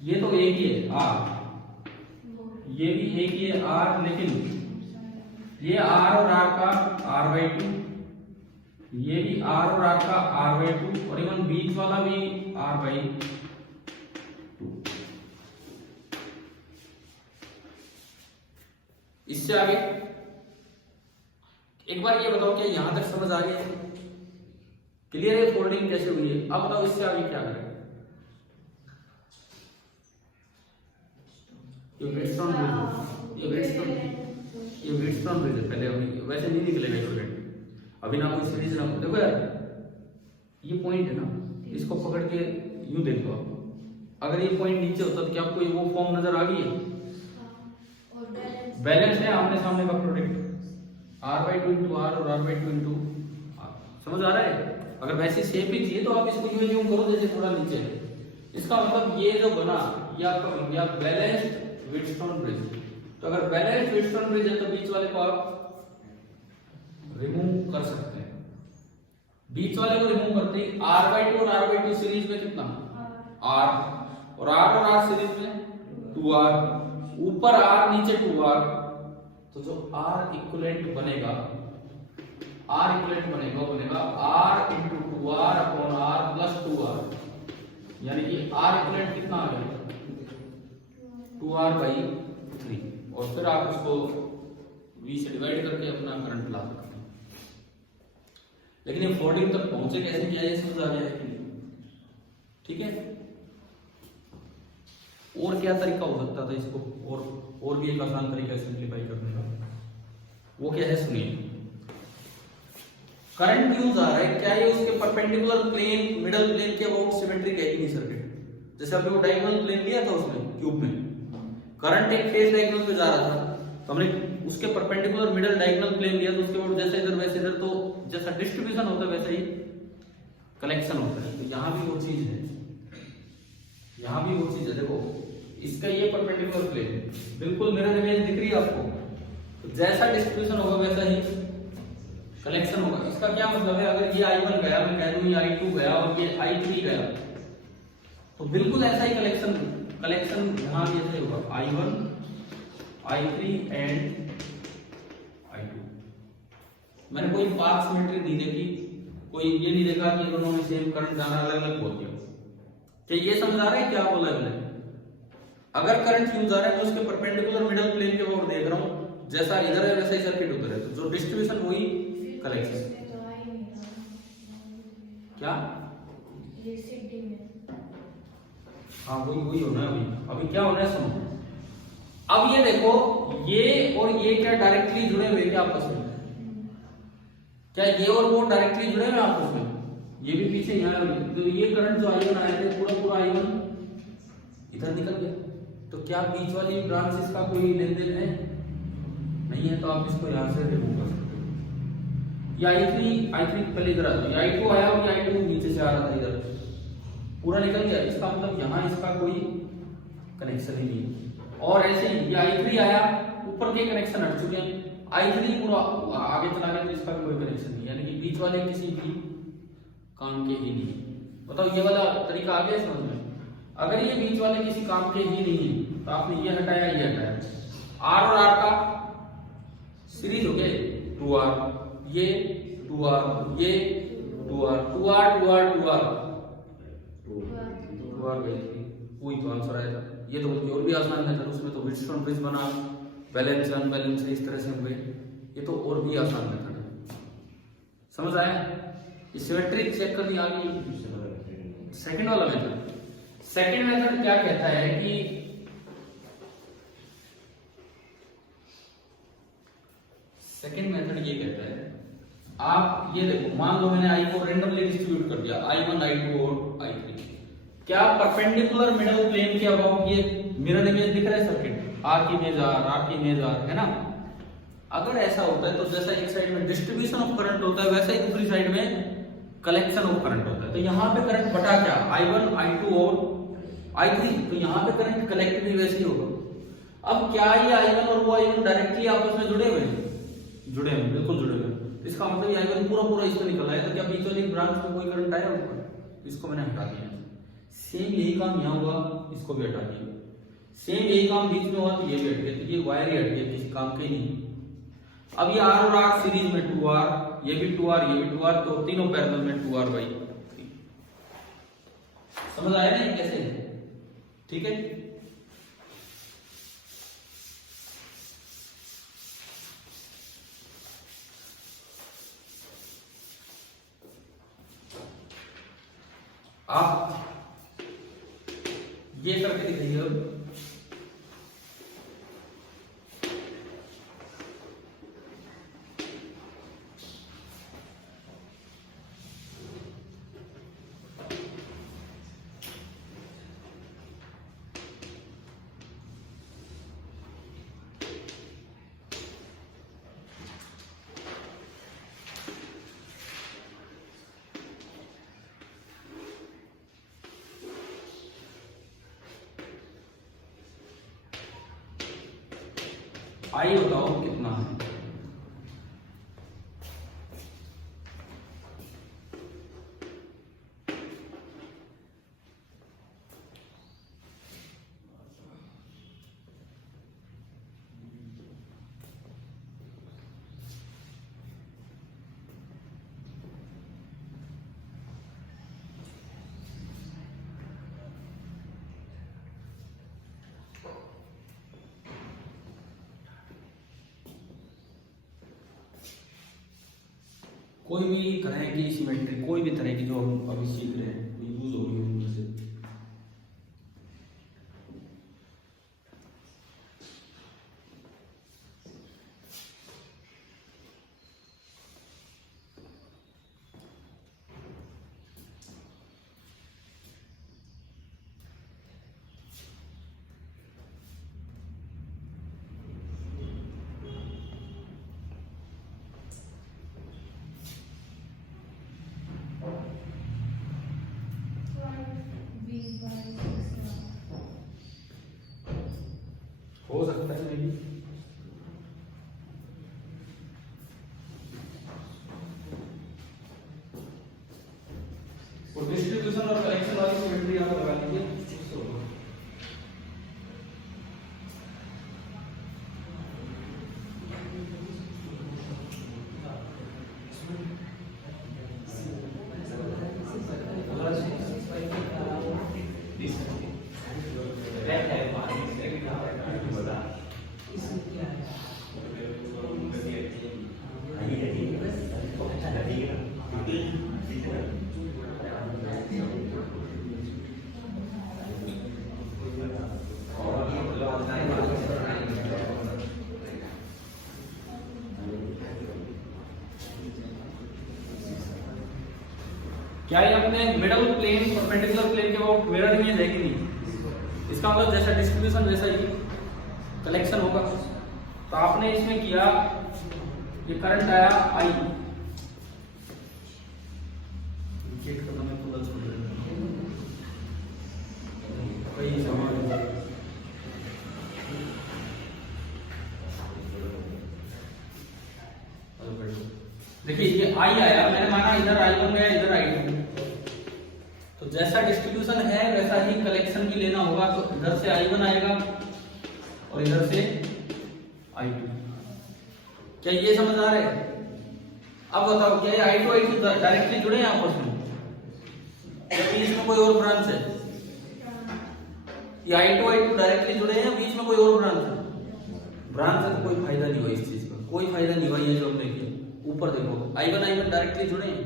ये तो एक ही है R, ये भी एक ही है R, लेकिन ये R और R का R/2, ये भी R और R का R/2, और इवन बीच वाला भी R/2। इससे आगे एक बार ये बताओ कि यहां तक समझ आ गई है? क्लियर है फोल्डिंग कैसे हुई है? अब बताओ इससे आगे क्या करें? ये वेटस्टोन ब्रिज, ये वेटस्टोन ब्रिज है। पहले अभी वैसे नहीं निकलेगा स्टूडेंट, अभी ना कोई सीरीज ना। देखो यार ये पॉइंट है ना, इसको पकड़ के यूं देखो आप, अगर ये पॉइंट नीचे होता तो क्या आपको ये वो फॉर्म नजर आ गई है? बैलेंस है आमने सामने का प्रोडक्ट, r/2 इंटू आर और r/2 इंटू आर। समझ आ रहा है? अगर वैसी शेप ही चाहिए तो आप इसको यूं करो जैसे थोड़ा नीचे है। इसका मतलब ये जो बना ये आपका बन गया बैलेंस्ड व्हीटस्टोन ब्रिज। तो अगर बैलेंस्ड व्हीटस्टोन ब्रिज है तो बीच वाले को आप रिमूव कर सकते हैं। बीच वाले को रिमूव करते ही r/2 और r/2 सीरीज में कितना r, और r सीरीज में 2r, ऊपर r नीचे 2r। तो जो r इक्विवेलेंट बनेगा, वो बनेगा r into 2r upon r plus 2r, यानी कि r इक्विवेलेंट कितना आ गया 2r/3। और फिर आप उसको v से डिवाइड करके अपना करंट ला सकते हैं। लेकिन ये फोल्डिंग तक पहुंचे कैसे किया ये समझ आ गया है? ठीक है। और क्या तरीका हो सकता था इसको और भी एक आसान तरीका सिंप्लीफाई करने का, वो क्या है सुनिए। करंट यूज आ रहा है, क्या ये उसके परपेंडिकुलर प्लेन मिडल प्लेन के अबाउट सिमेट्रिक है कि नहीं सर्किट? जैसे अभी वो डायगोनल प्लेन लिया था उसमें क्यूब में, करंट एक फेज डायगोनल पे जा रहा था, तो हमने उसके परपेंडिकुलर मिडल डायगोनल प्लेन लिया, तो उसके बाद जैसे इधर वैसे इधर, तो जैसा डिस्ट्रीब्यूशन होता है वैसे ही कलेक्शन होता है। तो यहां भी वो चीज है, यहां भी वो चीज है। देखो इसका ये परपेंडिकुलर प्लेन बिल्कुल मिरर इमेज दिख रही है आपको, तो जैसा डिस्ट्रीब्यूशन होगा वैसा ही कलेक्शन होगा। इसका क्या मतलब है, अगर ये I1 गया, मैं कह दूं ये I2 गया और ये I3 गया, तो बिल्कुल ऐसा ही कलेक्शन यहां भी ऐसे होगा, I1 I3 एंड I2। मैंने कोई पाथ सिमेट्री नहीं देखी, कोई ये नहीं देखा कि दोनों में सेम करंट जाना अलग अलग बोल दिया। क्या ये समझ आ रहा है क्या बोला मैंने? अगर करंट यूज आ रहा है तो उसके परपेंडिकुलर मिडल प्लेन के ओर देख रहा हूं, जैसा इधर है वैसा ही सर्किट उधर है, तो जो डिस्ट्रीब्यूशन हुई कलेक्शन। क्या हाँ वही होना है। अभी क्या होना है सुनो, अब ये देखो ये और ये क्या डायरेक्टली जुड़े हुए क्या आपस में? क्या ये और वो डायरेक्टली जुड़े हुए आपस में? ये भी पीछे यहाँ, तो ये करंट जो I1 आए थे पूरा I1 इधर निकल गया, तो क्या बीच वाली ब्रांचेस का कोई लेन देन है? नहीं है, तो आप इसको यहां से रिमूव कर सकते हो। ये I3 पहले इधर आ गया, I2 आया और ये I2 नीचे से आ रहा था, इधर पूरा निकल गया। इसका मतलब यहाँ इसका कोई कनेक्शन ही नहीं। और ऐसे ही ये I3 आया, ऊपर के कनेक्शन हट चुके हैं, I3 पूरा आगे चला गया, तो इसका भी कोई कनेक्शन नहीं, यानी कि बीच वाले किसी भी काम के ही नहीं। बताओ ये वाला तरीका आ गया समझ में? अगर ये बीच वाले किसी काम के ही नहीं है तो आपने ये हटाया, ये हटाया, R और R का सीरीज हो गए 2R, ये 2R, ये 2R, 2R 2R 2R 2R गई थी, वही तो आंसर आएगा। ये तो और भी आसान मेथड, उसमें तो व्हीटस्टोन ब्रिज बना, बैलेंस अनबैलेंस इस तरह से हुए, ये तो और भी आसान मेथड है। समझ आया? ये सिमेट्रिक चेक करनी आ गई। सेकंड वाला मेथड, सेकंड मेथड क्या कहता है कि सेकंड मेथड ये कहता है, आप ये देखो, मान लो मैंने I को रेंडमली डिस्ट्रीब्यूट कर दिया, I1 I2 और I3, क्या परपेंडिकुलर मिडल प्लेन के अबाउट ये मिरर इमेज दिख रहा है सर्किट, R की इमेज R की इमेज R, है ना? अगर ऐसा होता है तो जैसा एक साइड में डिस्ट्रीब्यूशन ऑफ करंट होता है वैसा ही दूसरी साइड में कलेक्शन ऑफ करंट होता है। तो यहाँ पे करंट बटा क्या, I1 I2 और I3, तो यहाँ पे करंट कलेक्ट भी वैसे ही होगा। अब क्या ये I1 और वो I1 डायरेक्टली आपस में जुड़े हुए हैं? जुड़े हैं, बिल्कुल जुड़े हुए हैं। इसका मतलब ये I1 पूरा इसमें निकल आया, तो क्या बीच वाली ब्रांच में कोई करंट आया ऊपर? इसको मैंने हटा दिया। सेम यही काम यहाँ हुआ, इसको भी हटा दिया। सेम यही काम बीच में हुआ तो ये भी हट गया, तो ये वायर ही हट गया, किसी काम के नहीं। अब ये R और R सीरीज में 2R, ये भी 2R, ये भी 2R, तो तीनों पैरेलल में 2R/3। समझ आया ना कैसे? ठीक है। आप ये करके दिखाइए। आई बताओ कितना है। कोई भी तरह की सिमेट्री, कोई भी तरह की जो हम अभी सीख रहे हैं यूज होगी उनमें से। हो सकता है नहीं। और डिस्ट्रीब्यूशन और कलेक्शन वाली सिमेट्री आप लगा लीजिए। क्या ये अपने मिडल प्लेन परपेंडिकुलर प्लेन के वो मिरर इमेज है कि नहीं? इसका मतलब जैसा डिस्ट्रीब्यूशन वैसा ही कलेक्शन होगा। तो आपने इसमें किया, ये करंट आया आई, देखिए ये आई आया, मैंने माना इधर आई वन गया इधर आई टू, तो जैसा डिस्ट्रीब्यूशन है वैसा ही कलेक्शन भी लेना होगा। तो इधर से आई वन आएगा और इधर से आई टू। क्या ये समझ आ रहा है? अब बताओ क्या ये आई टू डायरेक्टली जुड़े हैं आपस में? या बीच में कोई और ब्रांच है? ये आई टू डायरेक्टली जुड़े हैं, बीच में कोई और ब्रांच है? ब्रांच है तो कोई फायदा नहीं हुआ इस चीज का, कोई फायदा नहीं हुआ ये जो हमने किया। ऊपर देखो I1 डायरेक्टली जुड़े हैं।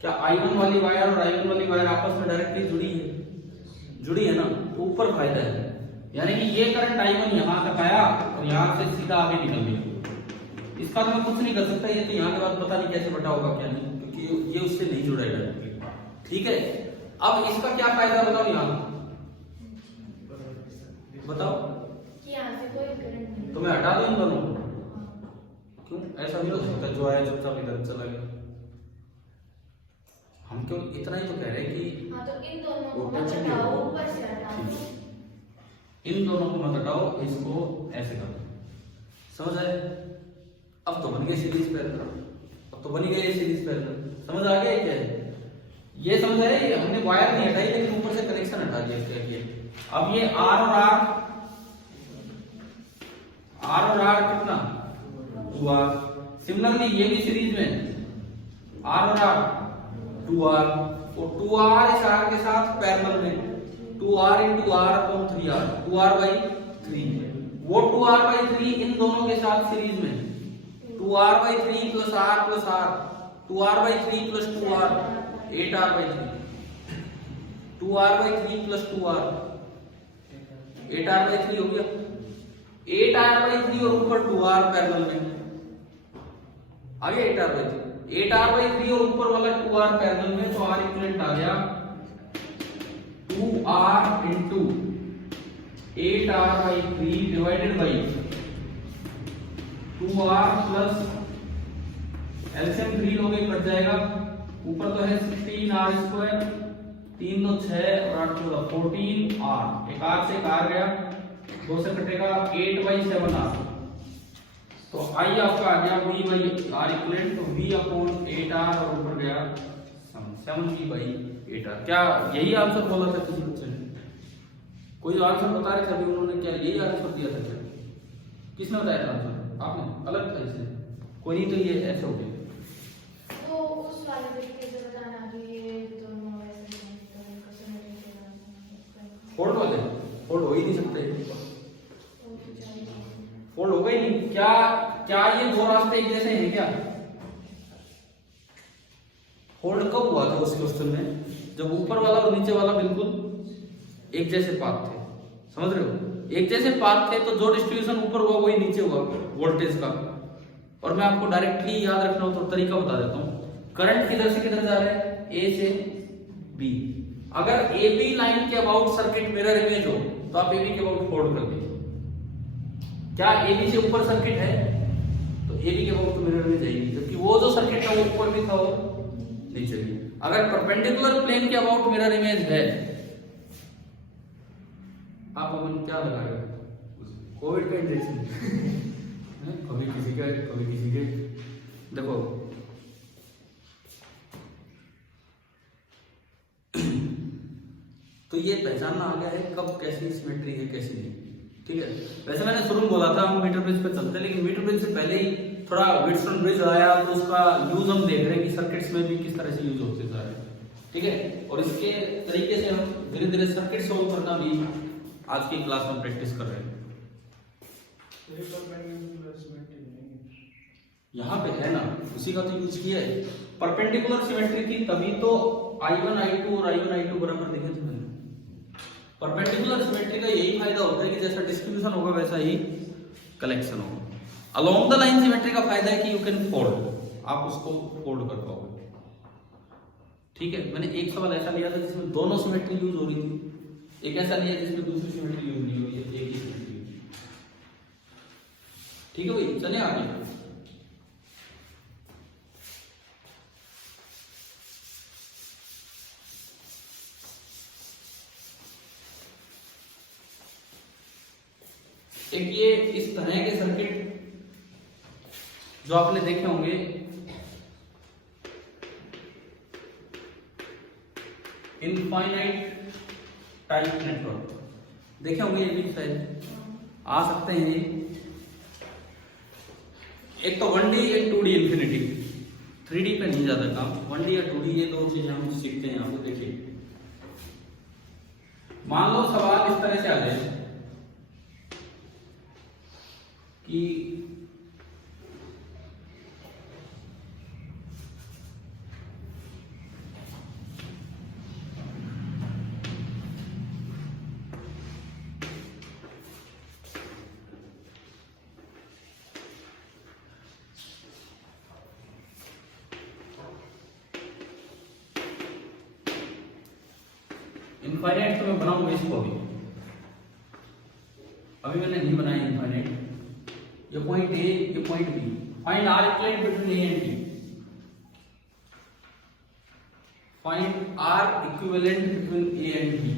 क्या I1 वाली वायर और I1 वाली वायर आपस में डायरेक्टली जुड़ी है? जुड़ी है ना, तो ऊपर फायदा है। यानी कि ये करंट I1 यहां तक आया और यहां से सीधा आगे निकल गया। इसका तो मैं कुछ नहीं कर सकता, ये तो यहां के बाद पता नहीं कैसे बटा होगा क्या नहीं, क्योंकि ये उससे नहीं जुड़ा है डायरेक्टली। ठीक है, अब इसका क्या फायदा बताओ, यहां बताओ कि यहां से कोई करंट नहीं, तो मैं हटा दूं इन दोनों। क्यों? ऐसा नहीं हो सकता जो आया चुपचाप इधर चला गया। हम क्यों इतना ही तो कह रहे हैं कि हाँ, तो इन दोनों को मत हटाओ, ऊपर से हटाओ, इन दोनों को मत हटाओ, इसको ऐसे कर दो। समझ आए? अब तो बन गए सीरीज पैरेलल, अब तो बनी गई सीरीज पैरेलल। समझ आ गया क्या है? ये समझ आए? हमने वायर नहीं हटाई लेकिन ऊपर से कनेक्शन हटा दिया इसके लिए। अब ये आर और आर कितना? 2R। सिमिलरली ये भी सीरीज में आर और आर 2R, और 2R इस R के साथ पैरेलल में 2R into R upon 3R, 2R by 3। वो 2R by 3 इन दोनों के साथ सीरीज में 2R by 3 plus R plus R, 2R by 3 plus 2R, 8R by 3, 2R by 3 plus 2R, 8R by 3 हो गया। 8R by 3 और ऊपर 2R पैरेलल में आ गया 8R by 3, 8R by 3 और ऊपर वाला 2R पैरेलल में, तो R इक्विवेलेंट आ गया 2R into 8R by 3 divided by 2R plus LCM 3 लोगे कट जाएगा, ऊपर तो है 16R स्क्वायर, 3 तो 6 और 8 14R, एक R से एक R गया, 2 से कटेगा 8/7R। तो I आपका आ गया V/R इक्वलेंट, तो V/8R और ऊपर गया 7V/8R। क्या यही आंसर बोला था किसी बच्चे ने? कोई आंसर बता रहे थे अभी उन्होंने, क्या यही आंसर दिया था क्या? किसने बताया था आंसर? आपने? अलग था इससे? कोई नहीं, तो ये ऐसे हो गया। तो उस वाले तरीके से बताना कि ये दोनों ऐसे क्वेश्चन फोल्ड वाले फोल्ड हो ही नहीं सकते, फोल्ड होगा ही नहीं। क्या क्या ये दो रास्ते एक जैसे हैं क्या? फोल्ड कब हुआ था उस क्वेश्चन में? जब ऊपर वाला और नीचे वाला बिल्कुल एक जैसे पाथ थे। समझ रहे हो? एक जैसे पाथ थे तो जो डिस्ट्रीब्यूशन ऊपर हुआ वही नीचे हुआ वोल्टेज का। और मैं आपको डायरेक्टली याद रखना हो तो तरीका बता देता हूँ। करंट किधर से किधर जा रहा है? ए से बी। अगर ए बी लाइन के अबाउट सर्किट मिरर इमेज हो तो आप ए बी के अबाउट फोल्ड कर दीजिए। क्या ए बी से ऊपर सर्किट है तो ए बी के अबाउट मिरर में जाएगी, जबकि वो जो सर्किट है वो ऊपर भी था वो नीचे भी। अगर परपेंडिकुलर प्लेन के अबाउट मिरर इमेज है, आप अपन क्या लगाएगा? कोविड का इंजेक्शन कभी किसी के कभी किसी के। देखो तो ये पहचानना आ गया है कब कैसी सिमेट्री है कैसी नहीं। ठीक है, वैसे मैंने शुरू में बोला था हम मीटर ब्रिज पे चलते हैं, लेकिन मीटर ब्रिज से पहले ही थोड़ा व्हीटस्टोन ब्रिज आया तो उसका यूज हम देख रहे हैं कि सर्किट्स में भी किस तरह से यूज होते जा रहे हैं। ठीक है, और इसके तरीके से हम धीरे धीरे सर्किट सोल्व करना भी आज की क्लास में प्रैक्टिस कर रहे हैं। यहाँ पे है ना, उसी का तो यूज किया है। परपेंडिकुलर सिमेट्री की तभी तो I1 I2 और I1 I2 बराबर देखे थे मैंने। परपेंडिकुलर सिमेट्री का यही फायदा होता है कि जैसा डिस्ट्रीब्यूशन होगा वैसा ही कलेक्शन होगा। अलोंग द लाइन सिमेट्री का फायदा है कि यू कैन फोल्ड, आप उसको फोल्ड कर पाओगे। ठीक है, मैंने एक सवाल ऐसा लिया था जिसमें दोनों सिमेट्री यूज हो रही थी, एक ऐसा लिया जिसमें दूसरी सिमेट्री यूज नहीं हो रही है, एक ही सिमेट्री। ठीक है भाई, चलिए आगे। एक ये इस तरह के सर्किट जो आपने देखे होंगे, इनफाइनाइट टाइप नेटवर्क देखे होंगे, ये भी शायद आ सकते हैं। ये एक तो 1D एक 2D इंफिनिटी, 3D पे नहीं जाता काम। 1D या 2D ये दो चीजें हम सीखते हैं यहाँ पे। देखिए मान लो सवाल इस तरह से आ जाए कि इनफाइनाइट तो मैं बनाऊंगा इसको अभी मैंने नहीं बनाया इनफाइनाइट। ये पॉइंट ए, ये point B, find R equivalent between A and B. Find R equivalent between A and B.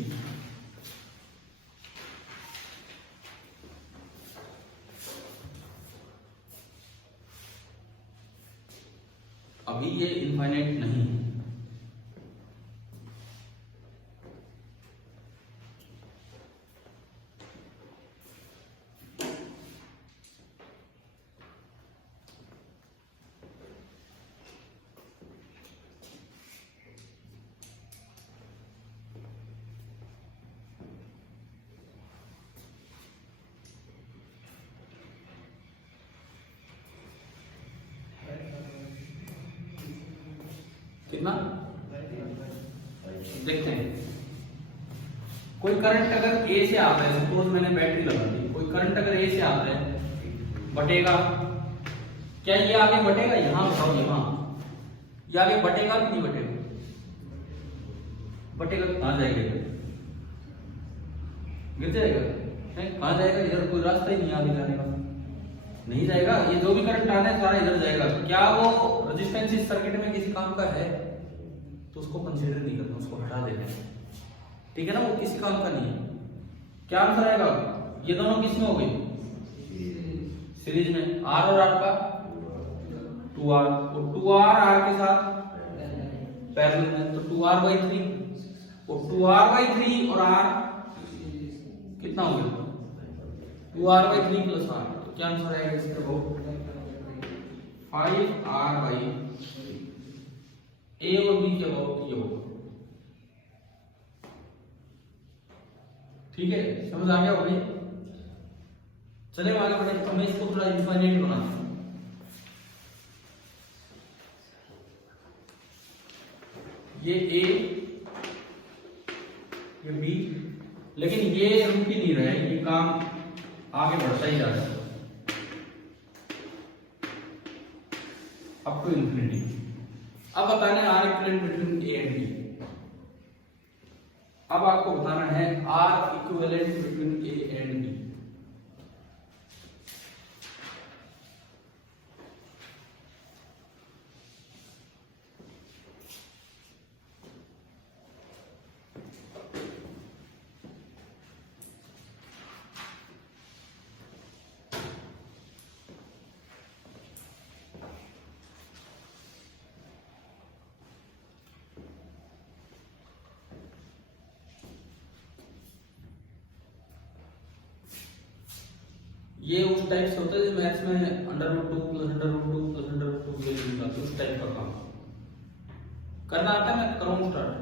अभी ये इनफाइनाइट नहीं है। कितना देखते हैं। कोई करंट अगर ए से आता है, सपोज मैंने बैटरी लगा दी, कोई करंट अगर ए से आता है बटेगा, क्या ये आगे बढ़ेगा? यहां बताओ, यहां ये आगे बढ़ेगा कि नहीं बढ़ेगा? बढ़ेगा, कहां जाएगा? गिर जाएगा। कहां जाएगा? इधर कोई रास्ता ही नहीं आगे जाने का, नहीं जाएगा। ये जो भी करंट आना है सारा इधर जाएगा। क्या वो रेजिस्टेंस इस सर्किट में किसी काम का है? तो उसको कंसीडर नहीं करना, उसको हटा देना। ठीक है ना, वो किसी काम का नहीं है। क्या आंसर आएगा? ये दोनों किस में हो गई? सीरीज में। आर और आर का 2r, और 2r r के साथ पैरेलल में, तो 2r/3, और 2r/3 और r कितना हो गया? 2r/3 plus r। तो क्या आंसर आएगा इसका? 5r/3। ए और बी के अबाउट ये होगा। ठीक है, समझ आ गया होगा? चले आगे बढ़े। तो मैं इसको थोड़ा इनफाइनाइट बनाता हूं। ये ए, ये बी, लेकिन ये रुक ही नहीं रहा है, ये काम आगे बढ़ता ही जा रहा है अप टू इंफिनिटी। अब बताना है R equivalent between A and B. अब आपको बताना है R equivalent between A and B. ये उस टाइप से होता है मैथ्स में √2 + √2 + √2 ये निकालते, उस टाइप का काम करना आता है। मैं करूँ स्टार्ट?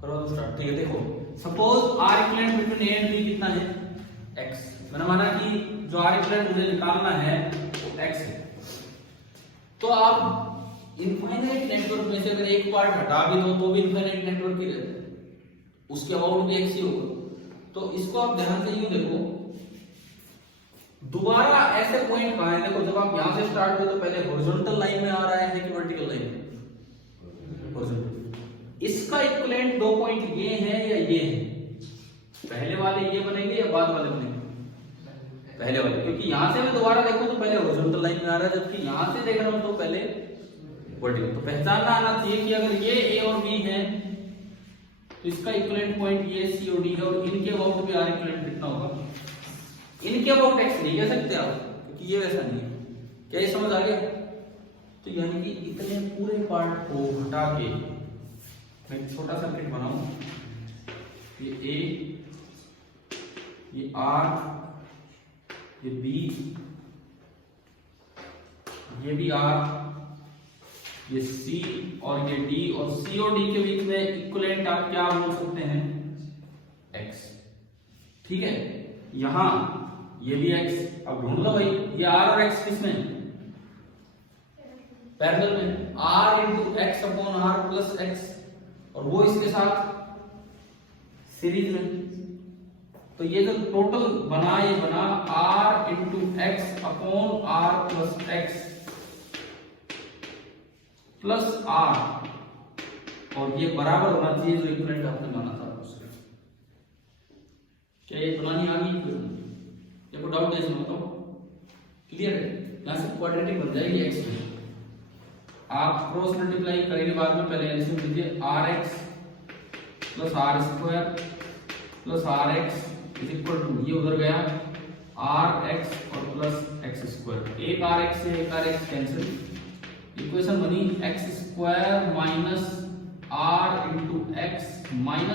करो स्टार्ट। ठीक है, देखो suppose R equivalent between A and B कितना है? x। मैंने माना कि जो आर इक्विवेलेंट मुझे निकालना है वो x है। तो आप इनफाइनाइट नेटवर्क में से अगर एक पार्ट हटा भी दो तो भी इनफाइनाइट नेटवर्क ही रहता है, उसके अबाउट भी x ही होगा। तो इसको आप ध्यान से यूं देखो, दोबारा ऐसे पॉइंट कहां है? देखो जब आप यहां से स्टार्ट हुए तो पहले हॉरिजॉन्टल लाइन में आ रहा है कि वर्टिकल लाइन में? हॉरिजॉन्टल। इसका इक्विवेलेंट दो पॉइंट ये हैं या ये हैं? पहले वाले ये बनेंगे या बाद वाले बनेंगे? पहले वाले, क्योंकि यहां से मैं दोबारा देखूं तो पहले हॉरिजॉन्टल लाइन में आ रहा है, जबकि यहां से देख रहा हूं तो पहले वर्टिकल। तो पहचानना आना चाहिए कि अगर ये ए और बी है तो इसका इक्विवेलेंट पॉइंट ये सी और डी है, और इनके अबाउट भी आर इक्विवेलेंट कितना होगा? इनके अबाउट एक्स नहीं कह सकते आप, क्योंकि ये वैसा नहीं है। क्या ये समझ आ गया? तो यानी कि इतने पूरे पार्ट को हटा के मैं एक छोटा सर्किट बनाऊं, ये ए, ये आर, ये बी, ये भी आर, ये सी और ये डी, और सी और डी के बीच में इक्विवेलेंट आप क्या बोल सकते हैं? एक्स। ठीक है, यहां ये भी x। अब ढूंढ लो भाई, ये r और x किसमें? पैरेलल में। r × x/r + x, और वो इसके साथ सीरीज में। तो ये जो टोटल बना, ये बना r × x/r + x plus r, और ये बराबर होना चाहिए जो इक्विवेलेंट आपने माना था उससे। क्या ये बनानी आ गई इक्वेशन? देखो डाउट है इसमें, बताओ क्लियर है? यहां से क्वाड्रेटिक बन जाएगी x में। आप क्रॉस मल्टीप्लाई करेंगे बाद में, पहले एलसीएम लीजिए। rx + r² + rx = ये उधर गया rx और प्लस x²। एक rx से एक rx कैंसिल, इक्वेशन बनी x² - r × x - r²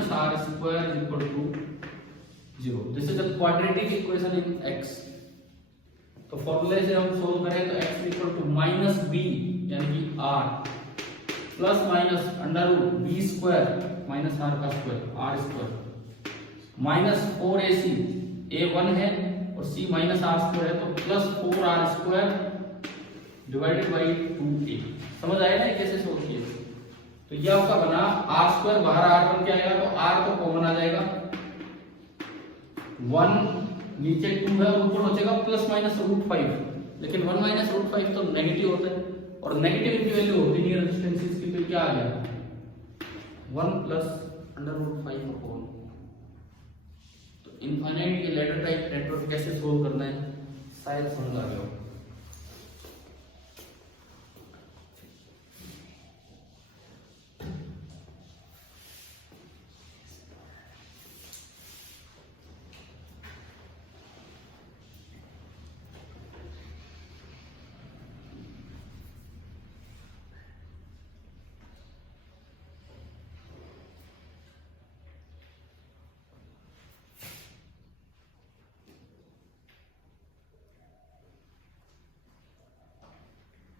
= 0। This is the quadratic equation in x। तो फॉर्मूले से हम सोल्व करें तो x = -b यानी कि r plus minus √b² - r² -4ac, a 1 है और c -r² है, तो +4r² डिवाइडेड बाई 2a। समझ आया ना कैसे सोल्व किया? तो ये आपका बना r² बाहर r बन के आएगा, तो r तो कॉमन आ जाएगा, 1 नीचे 2 है और ऊपर बचेगा ±√5, लेकिन 1 - √5 तो नेगेटिव होता है, और नेगेटिव की वैल्यू होती नहीं है रेजिस्टेंसेस की, तो क्या आ गया 1 + √5। तो इनफाइनाइट के लैडर टाइप नेटवर्क कैसे सोल्व करना है शायद समझ आ गया हो।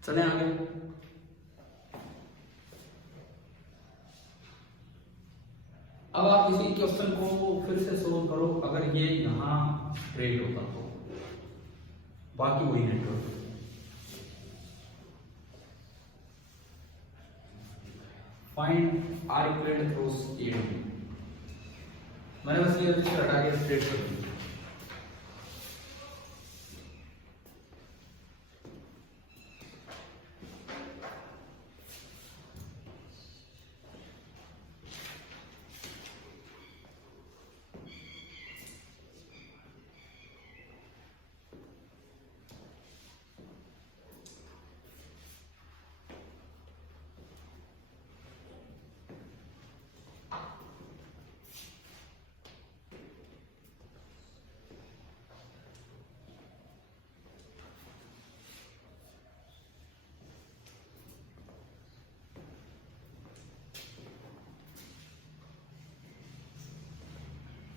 चले आगे। अब आप इसी क्वेश्चन को फिर से सोल्व करो, अगर ये यहां क्रिएट होता तो बाकी वही network. Find R equal cross A. मैंने बस ये रजिस्टर हटा के स्ट्रेट कर दिया।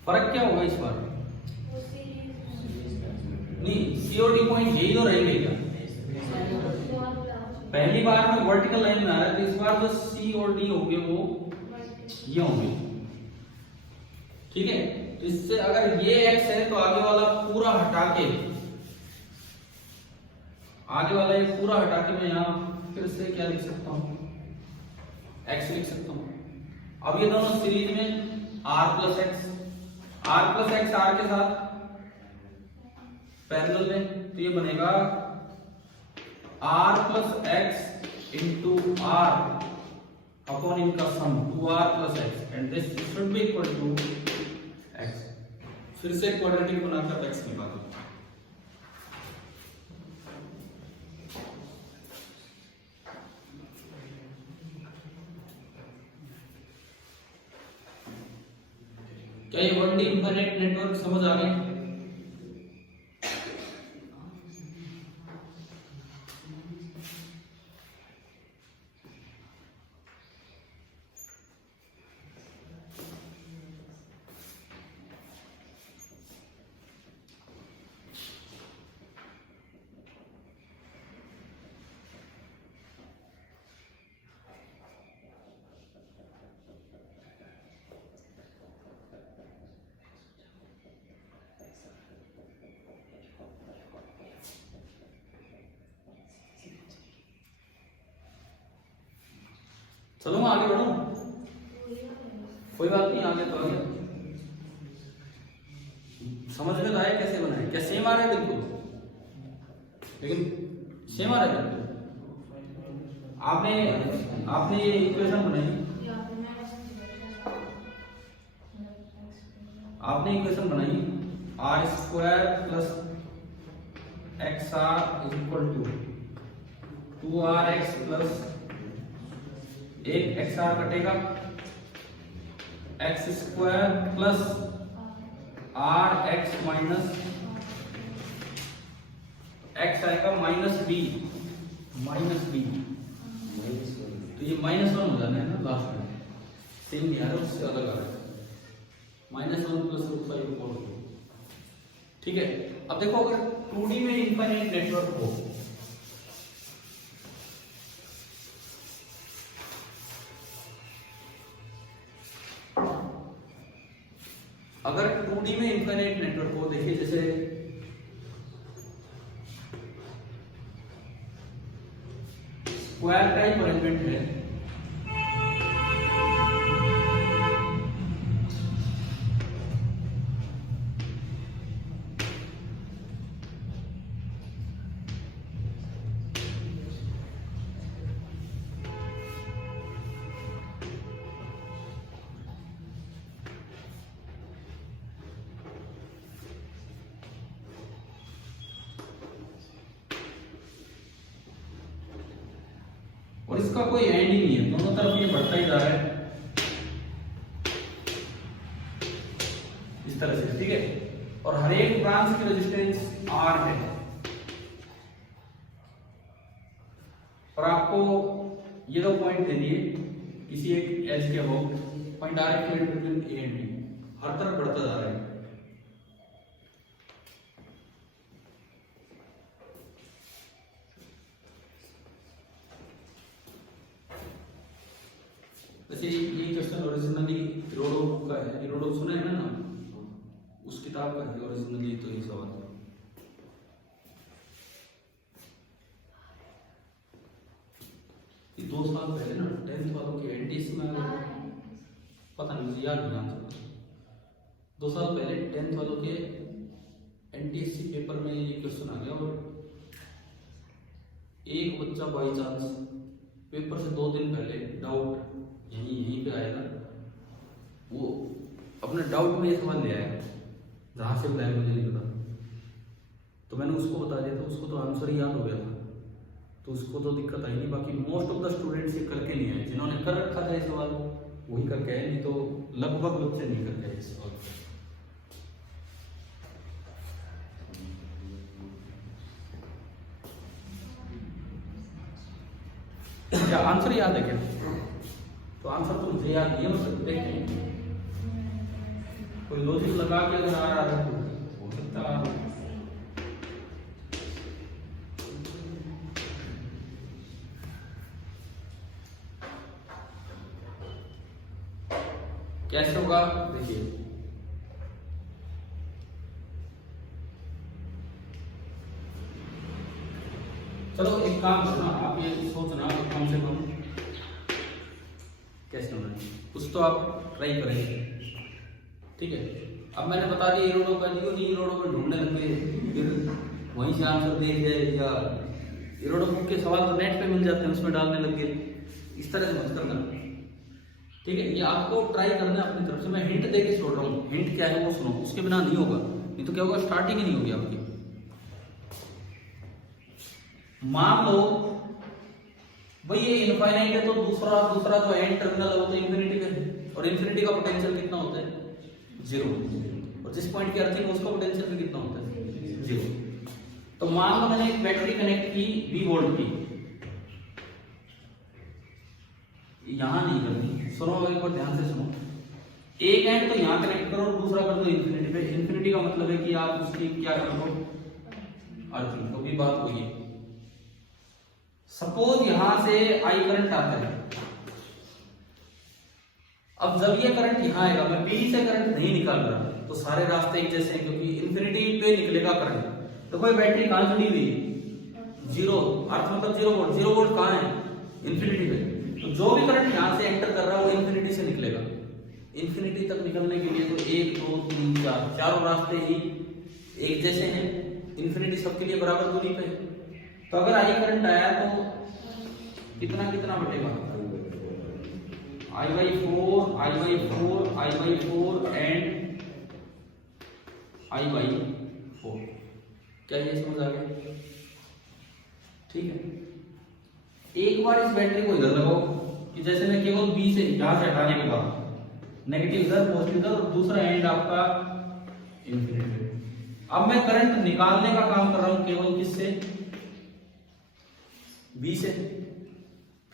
फर्क क्या होगा इस बार? वो सीरीज नहीं, सी और डी पॉइंट यही तो रहेंगे क्या? पहली बार में वर्टिकल लाइन में आ रहा है, तो इस बार जो सी और डी होंगे वो ये होंगे। ठीक है, तो इससे अगर ये एक्स है तो आगे वाला पूरा हटा के, आगे वाला ये पूरा हटा के मैं यहां फिर से क्या लिख सकता हूं? एक्स लिख सकता हूं। अब ये दोनों सीरीज में आर प्लस एक्स आर के साथ पैरेलल में, तो ये बनेगा R plus X into R upon इनका sum 2r plus X and this should be equal to X. फिर से क्वाड्रेटिक बनाकर एक्स निकालो। क्या ये 1D इनफाइनाइट नेटवर्क समझ आ गया? चलो मैं आगे बढ़ूं, कोई बात नहीं, आगे तो आगे। समझ में तो आया कैसे बनाए? क्या सेम आ रहा है? बिल्कुल, लेकिन सेम आ रहा है बिल्कुल। आपने ये इक्वेशन बनाई, आपने इक्वेशन बनाई R square plus X R is equal to 2rx plus एक एक्स आर कटेगा, X square plus R X minus X आएगा माइनस बी, तो ये -1 हो जाना है ना लास्ट में, सेम नहीं आ रहा, उससे अलग आ रहा है -1 प्लस रूट 5 ठीक है। अब देखो, अगर 2D में इनफाइनाइट नेटवर्क हो, अगर 2D में इनफाइनाइट नेटवर्क हो, देखिए जैसे स्क्वायर टाइप अरेंजमेंट है, और इसका कोई एंड ही नहीं है, दोनों तरफ ये बढ़ता ही जा रहा है इस तरह से, ठीक है। और हर एक ब्रांच की रेजिस्टेंस R है, और आपको ये दो पॉइंट दे दिए किसी एक एज के about, point R equal between A and B, हर तरफ बढ़ता जा रहा है। वैसे ये क्वेश्चन ओरिजिनली इरोडो का है, इरोडो सुना है ना, उस किताब का है ओरिजिनली। तो ये सवाल ये 2 साल पहले ना 10th वालों के एनटीसी में पता नहीं, मुझे याद नहीं आंसर। 2 साल पहले 10th वालों के एनटीएससी पेपर में ये क्वेश्चन आ गया, और एक बच्चा बाई चांस पेपर से 2 दिन पहले डाउट यहीं पे आएगा, वो अपने डाउट में ये सवाल ले आया, जहाँ से बुलाया मुझे नहीं पता, तो मैंने उसको बता दिया था, उसको तो आंसर याद हो गया था, तो उसको तो दिक्कत आई नहीं। बाकी मोस्ट ऑफ द स्टूडेंट्स ये करके नहीं आए, जिन्होंने कर रखा था ये सवाल वही करके आए, नहीं तो लगभग बच्चे नहीं करके आए इस सवाल। क्या आंसर याद है क्या? तो आंसर तो मुझे याद नहीं है, मतलब देखते कोई लॉजिक लगा के अगर आ रहा है तो हो सकता है। कैसे होगा देखिए, चलो एक काम करना, आप ये सोचना कम से कम कैसे होना है, कुछ तो आप ट्राई करेंगे, ठीक है। अब मैंने बता दिया इरोडो का, नहीं इरोडो में ढूंढने लगे, फिर वहीं से आंसर देख जाए, या इरोडो बुक के सवाल तो नेट पे मिल जाते हैं, उसमें डालने लगे, इस तरह से मत करना, ठीक है। ये आपको ट्राई करना है अपनी तरफ से, मैं हिंट दे के छोड़ रहा हूँ, हिंट क्या है वो सुनो, उसके बिना नहीं होगा, नहीं तो क्या होगा, स्टार्टिंग ही नहीं होगी आपकी। मान लो भाई ये इनफाइनाइट है, तो दूसरा जो एंड टर्मिनल है वो तो इंफिनिटी पे है, और इंफिनिटी का पोटेंशियल कितना होता है, 0, और जिस पॉइंट की अर्थिंग उसका पोटेंशियल भी कितना होता है, 0। तो मान लो मैंने एक बैटरी कनेक्ट की 20 वोल्ट की, यहां नहीं करनी, सुनो एक बार ध्यान से सुनो, एक एंड तो यहां कनेक्ट करो, दूसरा कर दो इंफिनिटी पे। इंफिनिटी का मतलब है कि आप उसकी क्या कर दो, अर्थिंग। तो भी बात हुई है, सपोज यहां से आई करंट आता है, अब जब ये करंट यहां आएगा, मैं बी से करंट नहीं निकाल रहा, तो सारे रास्ते एक जैसे हैं, क्योंकि इंफिनिटी पे निकलेगा करंट। तो कोई बैटरी कहां जुड़ी हुई, 0, अर्थ मतलब 0 वोल्ट, 0 वोल्ट कहां है, इंफिनिटी पे। तो जो भी करंट यहां से एंटर कर रहा है वो इंफिनिटी से निकलेगा। इंफिनिटी तक निकलने के लिए तो 1 2 3 4 चारों रास्ते ही एक जैसे हैं, इंफिनिटी सबके लिए बराबर दूरी पे है। तो अगर आई करंट आया तो कितना कितना बटेगा, I/4 I/4 I/4 and I/4। क्या ये समझ आ गया, ठीक है। एक बार इस बैटरी को इधर लगाओ, कि जैसे मैं केवल बी से यहां से हटाने के बाद नेगेटिव इधर पॉजिटिव इधर, और दूसरा एंड आपका इंफिनिटी। अब मैं करंट निकालने का काम कर रहा हूं केवल किससे, बी से।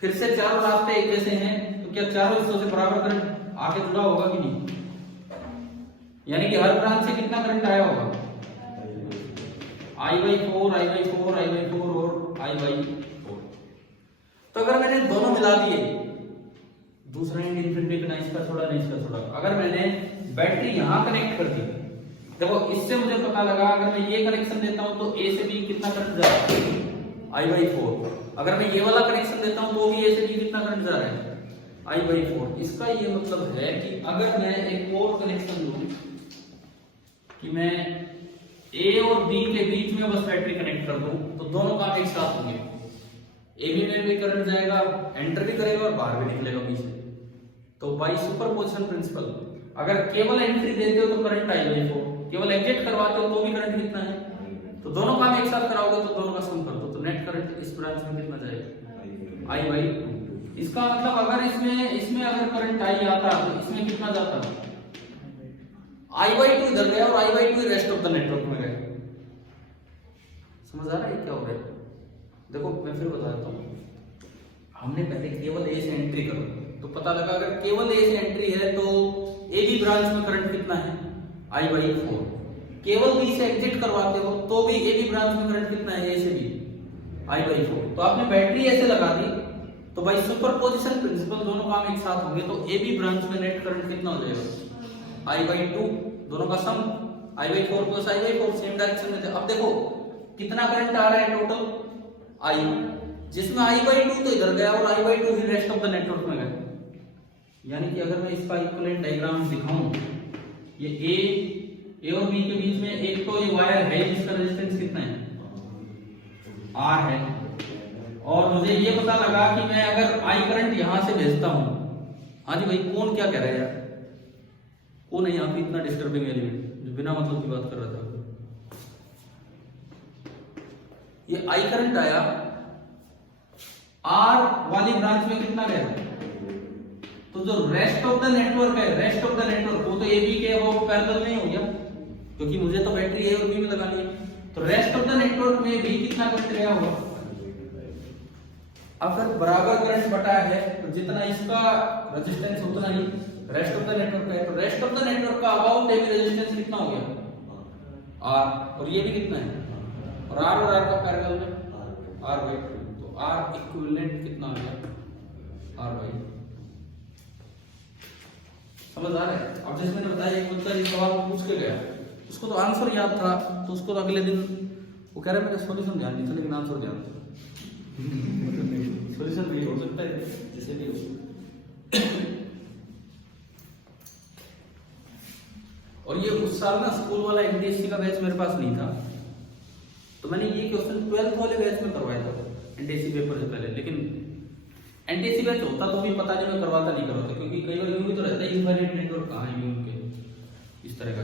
फिर से चारों रास्ते एक जैसे हैं, तो क्या चारों हिस्सों से बराबर करंट आगे जुड़ा होगा कि नहीं, यानी कि हर ब्रांच से कितना करंट आया होगा, I/4 I/4 I/4 और I/4। तो अगर मैंने दोनों मिला दिए, दूसरा एंड इंफिनिटी पे, ना इसका छोड़ा ना इसका छोड़ा, अगर मैंने बैटरी यहां कनेक्ट कर दी, देखो इससे मुझे पता लगा, अगर मैं ये कनेक्शन देता हूं तो ए से बी कितना करंट जा रहा है, I/4। अगर मैं ये वाला कनेक्शन देता हूं तो भी ए से बी कितना करंट जा रहा है, I/4। इसका ये मतलब है कि अगर मैं एक और कनेक्शन दूं, कि मैं ए और बी के बीच में बस बैटरी कनेक्ट कर दूं, तो दोनों काम एक साथ होंगे, ए बी में भी करंट जाएगा, एंटर भी करेगा और बाहर भी निकलेगा बी से। तो बाई सुपरपोजिशन प्रिंसिपल, अगर केवल एंट्री देते हो तो करंट I/4, केवल एग्जिट करवाते हो तो भी करंट कितना है, तो दोनों काम एक साथ कराओगे तो दोनों का सम कर दो, तो नेट करंट इस ब्रांच में कितना जाएगा, I/2। इसका मतलब अगर इसमें अगर करंट आई आता तो इसमें कितना जाता, I/2 इधर गया और I/2 rest of the network में गया। समझ आ रहा है क्या हो रहा है? देखो मैं फिर बताता हूँ, हमने पहले केवल ए से एंट्री करो, तो पता लगा अगर केवल ए से एंट्री है तो ए बी ब्रांच में करंट कितना है, I/4। केवल बी से एग्जिट करवाते हो तो भी ए बी ब्रांच में करंट कितना है, ए से बी I/4। तो आपने बैटरी ऐसे लगा दी, तो भाई सुपरपोजिशन प्रिंसिपल दोनों काम एक साथ होंगे, तो ए बी ब्रांच में नेट करंट कितना हो जाएगा, I/2, दोनों का सम I/4 plus I/4, same direction में थे। अब देखो कितना करंट आ रहा है टोटल, I, जिसमें I/2 तो इधर गया और I/2 he rest of the network में गया। यानी कि अगर मैं इसका इक्विवेलेंट डायग्राम दिखाऊं, ये ए और बी के बीच में एक तो ये वायर है जिसका रेजिस्टेंस कितना है, R है, और मुझे ये पता लगा कि मैं अगर I करंट यहां से भेजता हूं, हाँ जी भाई कौन क्या कह रहा है यार, कौन है यहाँ पे इतना डिस्टर्बिंग एलिमेंट जो बिना मतलब की बात कर रहा था। ये I करंट आया, R वाली ब्रांच में कितना गया, तो जो रेस्ट ऑफ द नेटवर्क है, रेस्ट ऑफ द नेटवर्क वो तो ए बी के अबाउट पैरेलल नहीं हो गया, क्योंकि मुझे तो बैटरी ए और बी में लगानी है, तो रेस्ट ऑफ द नेटवर्क में भी कितना करंट गया होगा। अब फिर बराबर करंट बटा है, तो जितना इसका रेजिस्टेंस उतना ही रेस्ट ऑफ द नेटवर्क है, तो रेस्ट ऑफ द नेटवर्क का अबाउट ए बी रेजिस्टेंस कितना हो गया, आर, और ये भी कितना है, और आर का पैरेलल में R/2, तो R इक्विवेलेंट कितना आ गया, R/2। समझ आ रहा है। अब जैसे मैंने बताया एक बच्चा इस सवाल को पूछ के गया, उसको तो आंसर याद था, तो उसको तो अगले दिन वो कह रहा है मेरा सॉल्यूशन ध्यान नहीं था लेकिन आंसर ध्यान था। सॉल्यूशन भी हो सकता है जैसे भी हो। और ये उस साल ना स्कूल वाला एनटीएससी का बैच मेरे पास नहीं था, तो मैंने ये क्वेश्चन 12th वाले बैच में करवाया था एनटीएससी पेपर से पहले, लेकिन एनटीएससी बैच होता तो भी पता नहीं मैं करवाता नहीं करवाता, क्योंकि कई बार यूं भी तो रहता है इनफाइनाइट नेटवर्क कहाँ है उनके, इस तरह का।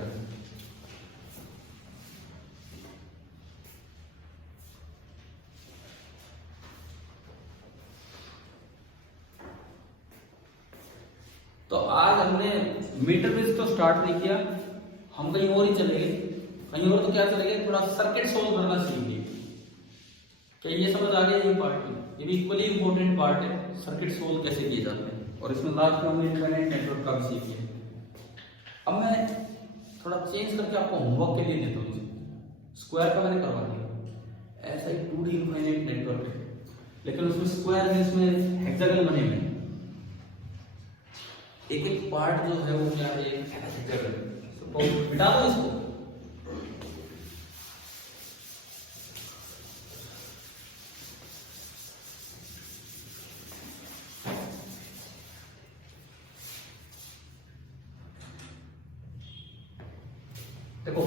तो आज हमने मीटर बेस तो स्टार्ट नहीं किया, हम कहीं और ही चले गए, कहीं और तो क्या चले गए, थोड़ा सर्किट सोल्व करना सीख गए। क्या ये समझ आ गया, ये पार्ट ये भी इक्वली इंपॉर्टेंट पार्ट है, सर्किट सोल्व कैसे किए जाते हैं, और इसमें लास्ट में हमने इनफाइनाइट नेटवर्क का भी सीख लिया। अब मैं थोड़ा चेंज करके आपको होमवर्क के लिए देता हूँ। स्क्वायर का मैंने करवा दिया, ऐसा ही 2D इनफाइनाइट नेटवर्क है, लेकिन उसमें स्क्वायर है, इसमें हेक्सागन बने हुए हैं, एक एक पार्ट जो है वो क्या है, हेक्सागन। मिटा दो इसको, देखो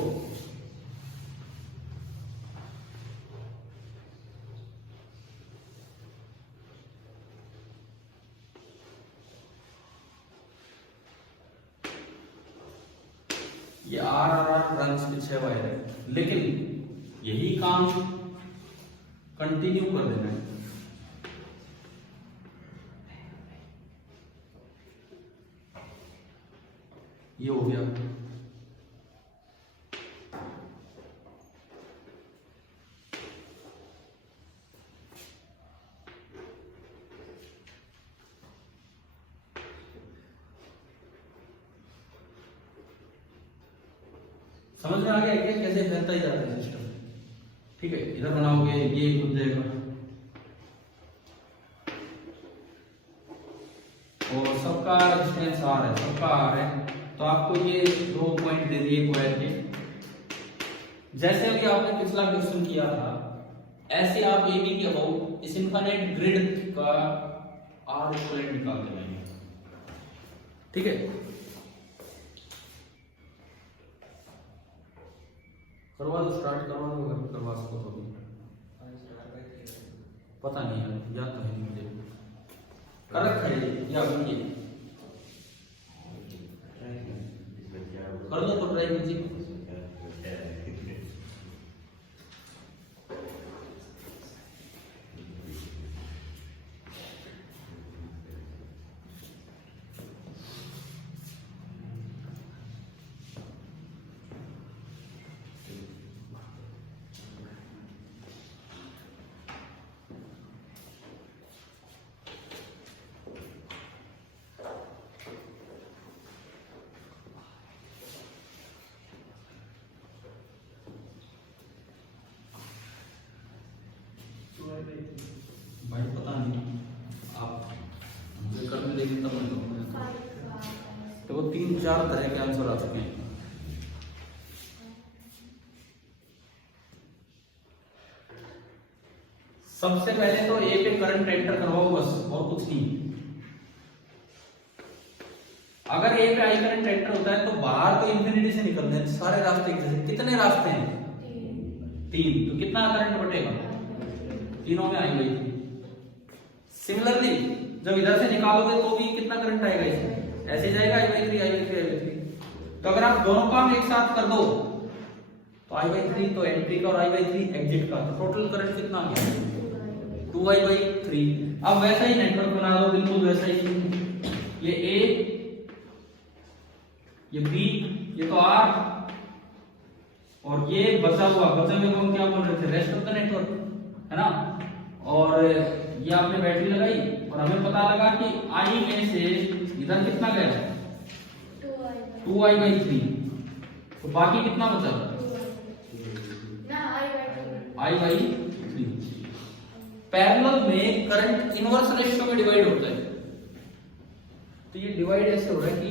ये आर ब्रांच के 6 वायर है, लेकिन यही काम कंटिन्यू कर देना है। ये हो गया, समझ में आ गया क्या कैसे फैलता ही जाता है सिस्टम। ठीक है, इधर बनाओगे ये खुद जाएगा, और सबका रेजिस्टेंस आर है, सबका आर है, तो आपको ये 2 पॉइंट दे दिए वायर के, जैसे अभी आपने पिछला क्वेश्चन किया था ऐसे आप ए बी के अबाउट इस इनफाइनाइट ग्रिड का आर इक्विवेलेंट निकाल देंगे। ठीक है, करवा दो, स्टार्ट करवा दो, अगर करवा सको तो भी, पता नहीं है, याद तो है मुझे, कर रखा है या ये कर दो तो ट्राई कीजिए। दिए थे तब नहीं होगा। 5 का तो वो 3-4 तरह के आंसर आ चुके हैं। सबसे पहले तो ए पे करंट एंटर करवाओ बस, और कुछ नहीं। अगर ए पे आई करंट एंटर होता है तो बाहर तो इंफिनिटी से निकलते हैं सारे रास्ते एक जैसे। कितने रास्ते हैं? 3। तो कितना करंट बटेगा? तीनों में आई गई थी। सिमिलरली जब इधर से निकालोगे तो भी कितना करंट आएगा इसमें? ऐसे जाएगा I/3 I/3। तो अगर आप दोनों काम एक साथ कर दो तो I/3 तो एंट्री का और I/3 एग्जिट का, तो टोटल करंट कितना आ गया? 2I/3। अब वैसा ही नेटवर्क बना दो, बिल्कुल वैसा ही। ये A, ये B, ये तो R, और ये बचा हुए को हम क्या बोल रहे थे? रेस्ट ऑफ द नेटवर्क, है ना। और ये आपने बैटरी लगाई और हमें पता लगा कि I में से इधर कितना गया? 2I/3। तो बाकी कितना बचा? I/3। पैरेलल में करंट इनवर्स रेशियो में डिवाइड होता है। तो ये डिवाइड ऐसे हो रहा है कि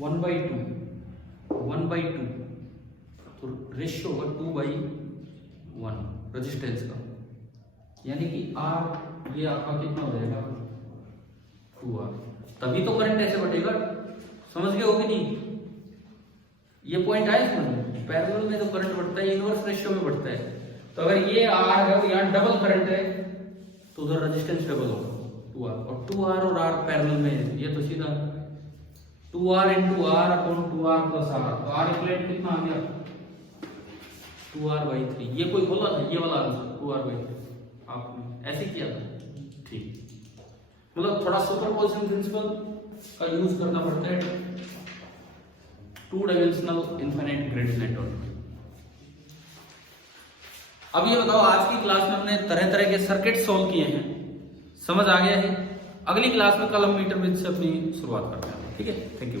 1/2 तो रेशियो होगा 2/1 रेजिस्टेंस का, यानी कि R ये आपका कितना हो जाएगा? 2R। तभी तो करंट ऐसे बटेगा। समझ गए हो कि नहीं? ये पॉइंट आया समझ? पैरेलल में तो करंट बढ़ता है इनवर्स रेशियो में बढ़ता है। तो अगर ये R है और यहाँ डबल करंट है तो उधर रेजिस्टेंस डबल होगा 2R, और 2R और R पैरेलल में है। ये तो सीधा 2R × R upon 2R + R। तो R इक्वलेंट कितना आ गया? 2R/3। ये कोई बोला था ये वाला आंसर 2R/3 आपने ऐसे किया था? ठीक, मतलब थोड़ा सुपरपोजिशन प्रिंसिपल का यूज करना पड़ता है 2 डायमेंशनल इनफिनिट ग्रिड नेटवर्क। अब ये बताओ, आज की क्लास में हमने तरह तरह के सर्किट सॉल्व किए हैं, समझ आ गया है? अगली क्लास में कल हम मीटर ब्रिज से अपनी शुरुआत करते हैं। ठीक है, थैंक यू।